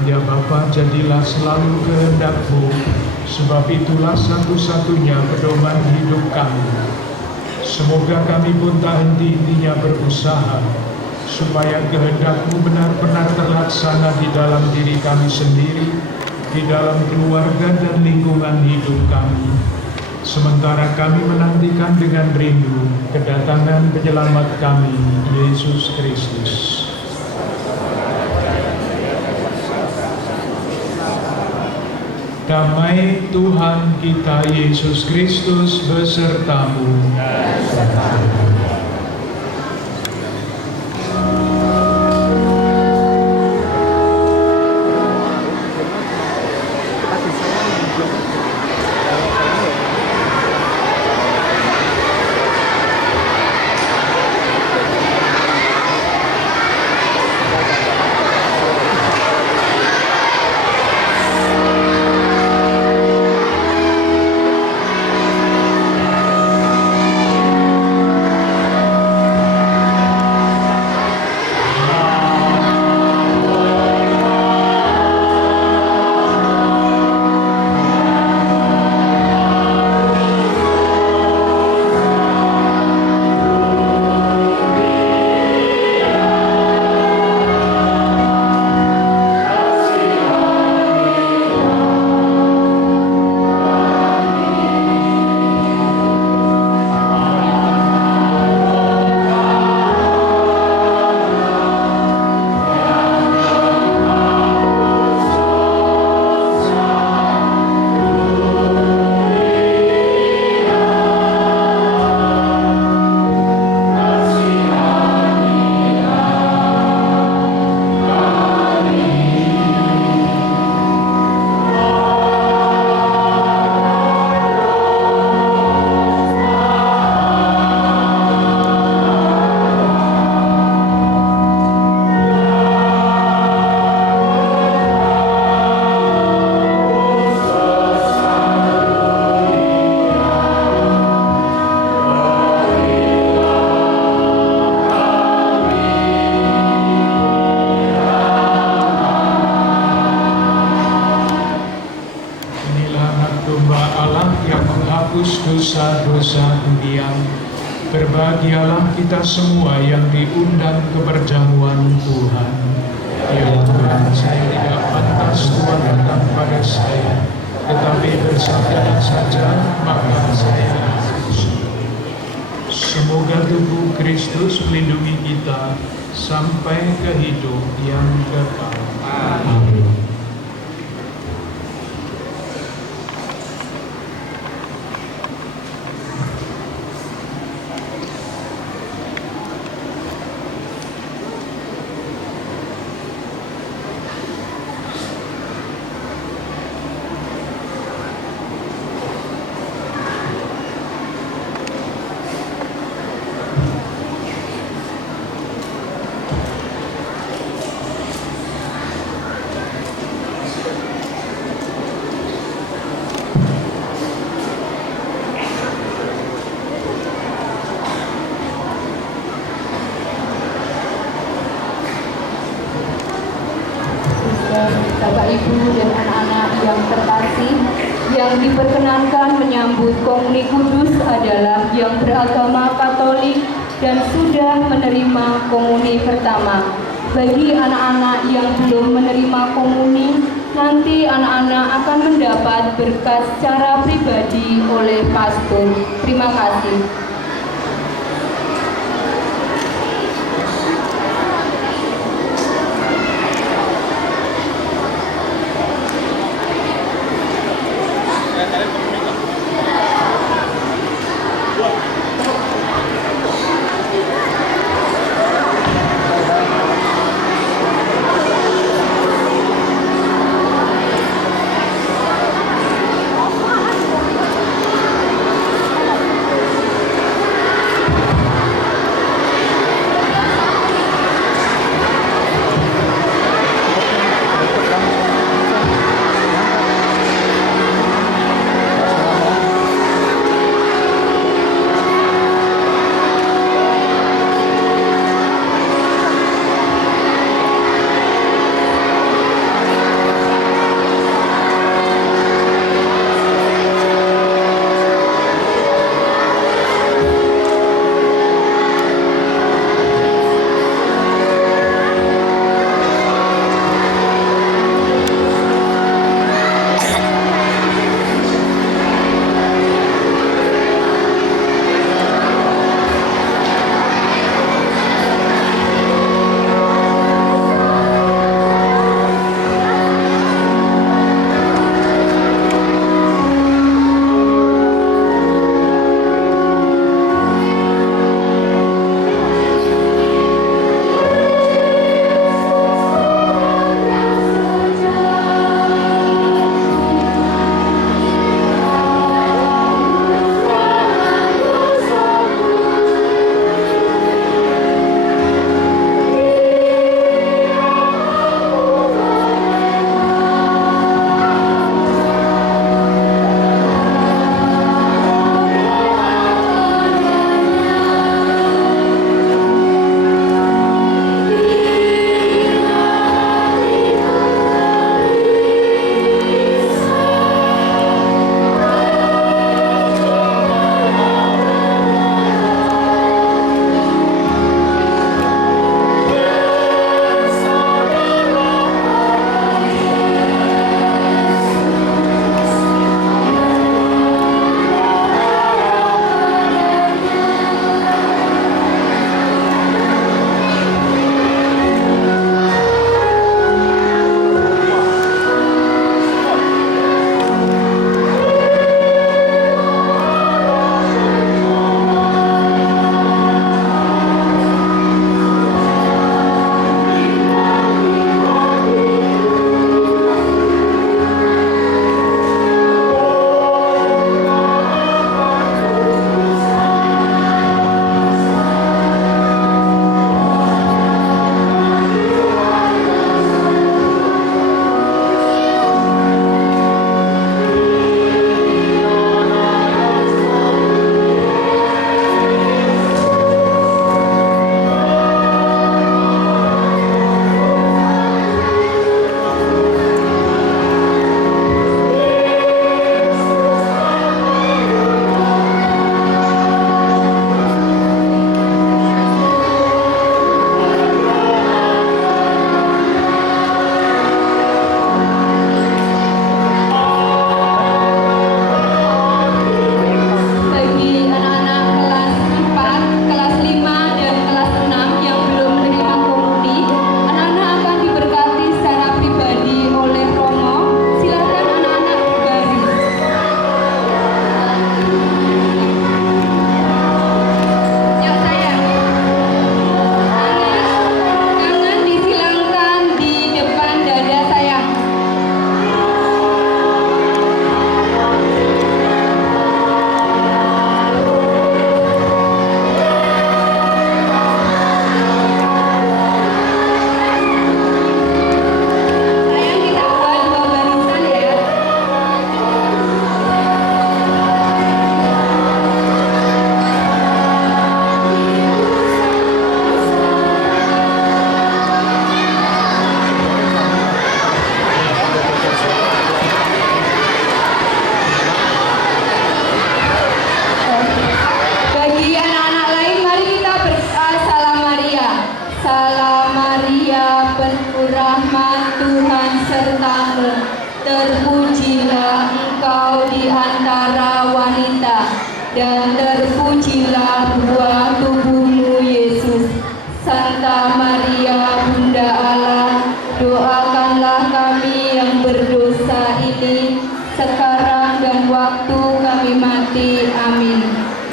Ya Bapa, jadilah selalu kehendak-Mu, sebab itulah satu-satunya pedoman hidup kami. Semoga kami pun tak henti-hentinya berusaha, supaya kehendak-Mu benar-benar terlaksana di dalam diri kami sendiri, di dalam keluarga dan lingkungan hidup kami. Sementara kami menantikan dengan rindu kedatangan penyelamat kami, Yesus Kristus. Damai Tuhan kita Yesus Kristus besertamu. dosa-dosa dunia, berbahagialah kita semua yang diundang ke perjamuan Tuhan. Ya Tuhan, saya tidak pantas Tuhan datang pada saya, tetapi bersabdalah saja, maka saya akan sembuh. Semoga tubuh Kristus melindungi kita sampai ke hidup yang kekal. Amin. Bapak, Ibu, dan anak-anak yang terkasih, yang diperkenankan menyambut komuni kudus adalah yang beragama Katolik dan sudah menerima komuni pertama. Bagi anak-anak yang belum menerima komuni, nanti anak-anak akan mendapat berkat secara pribadi oleh pastor. Terima kasih. penuh rahmat Tuhan sertamu. Terpujilah engkau di antara wanita, dan terpujilah buah tubuhmu Yesus. Santa Maria Bunda Allah, doakanlah kami yang berdosa ini, sekarang dan waktu kami mati. Amin.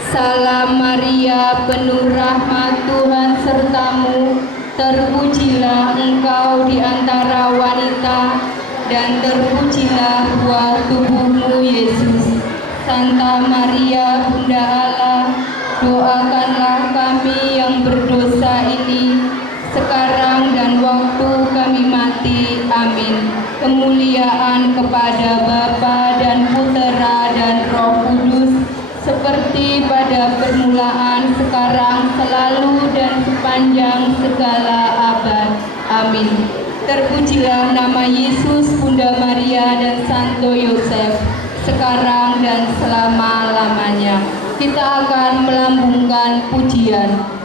Salam Maria, penuh rahmat Tuhan sertamu. Terpujilah engkau di antara wanita, dan terpujilah buah tubuhmu Yesus. Santa Maria Bunda Allah, doakanlah kami yang berdosa ini, sekarang dan waktu kami mati. Amin. Kemuliaan kepada Bapa dan Putera dan Roh Kudus, seperti pada permulaan, sekarang, selalu, dan sepanjang segala abad. Amin. Terpujilah nama Yesus, Bunda Maria, dan Santo Yosef, sekarang dan selama-lamanya. Kita akan melambungkan pujian.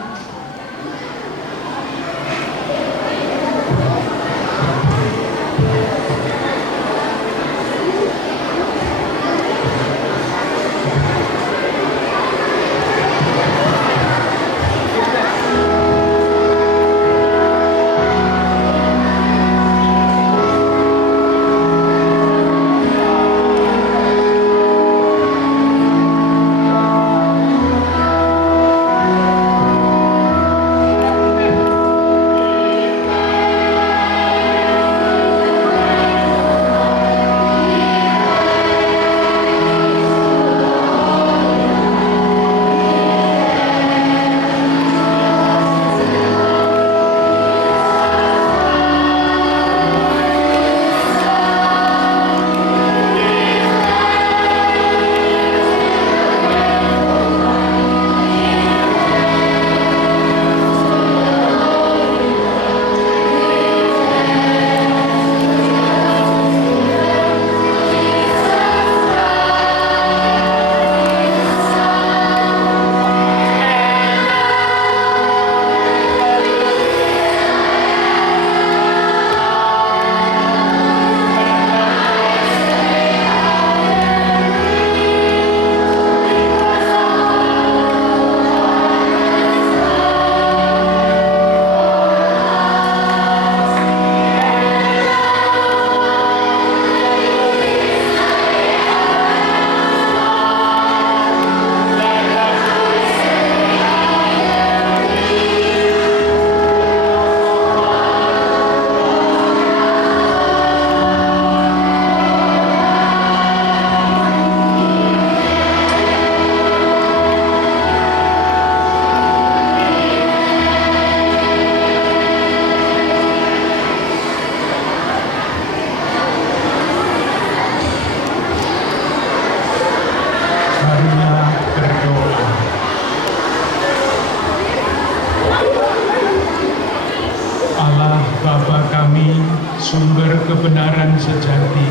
sumber kebenaran sejati.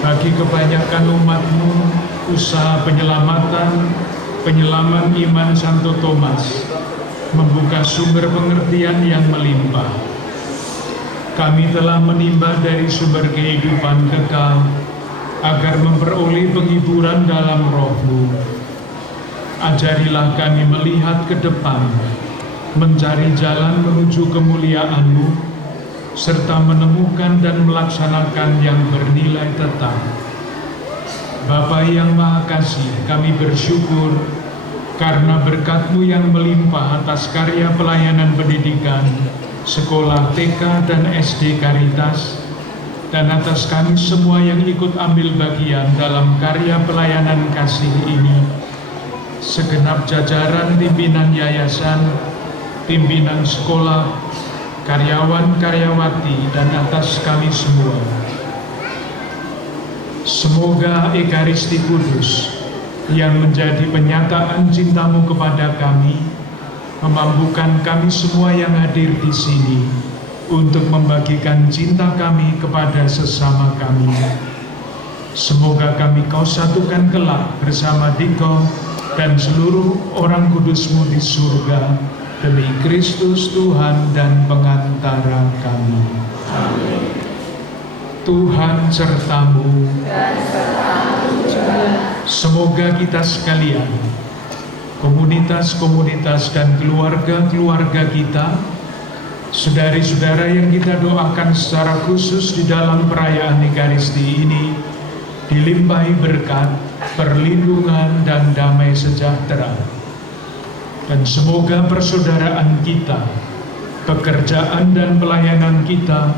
Bagi kebanyakan umat-Mu, usaha penyelaman iman Santo Thomas membuka sumber pengertian yang melimpah. Kami telah menimba dari sumber kehidupan kekal agar memperoleh penghiburan dalam Roh-Mu. Ajarilah kami melihat ke depan, mencari jalan menuju kemuliaan-Mu, serta menemukan dan melaksanakan yang bernilai tetap. Bapa yang Maha Kasih, kami bersyukur karena berkat-Mu yang melimpah atas karya pelayanan pendidikan, sekolah TK dan SD Caritas, dan atas kami semua yang ikut ambil bagian dalam karya pelayanan kasih ini, segenap jajaran pimpinan yayasan, pimpinan sekolah, karyawan-karyawati, dan atas kami semua. Semoga Ekaristi Kudus yang menjadi penyataan cinta-Mu kepada kami, memampukan kami semua yang hadir di sini untuk membagikan cinta kami kepada sesama kami. Semoga kami Kau satukan kelak bersama Diko dan seluruh orang kudus-Mu di surga, Demi Kristus Tuhan dan pengantara kami. Tuhan sertamu. Semoga kita sekalian, komunitas-komunitas dan keluarga-keluarga kita, saudari-saudara yang kita doakan secara khusus di dalam perayaan Ekaristi ini, dilimpahi berkat, perlindungan, dan damai sejahtera. Dan semoga persaudaraan kita, pekerjaan dan pelayanan kita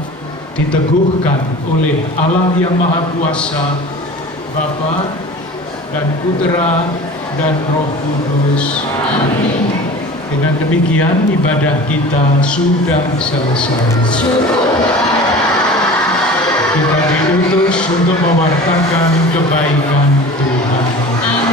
diteguhkan oleh Allah yang Maha Kuasa, Bapa dan Putra dan Roh Kudus. Amin. Dengan demikian ibadah kita sudah selesai. Kita diutus untuk mewartakan kebaikan Tuhan. Amin.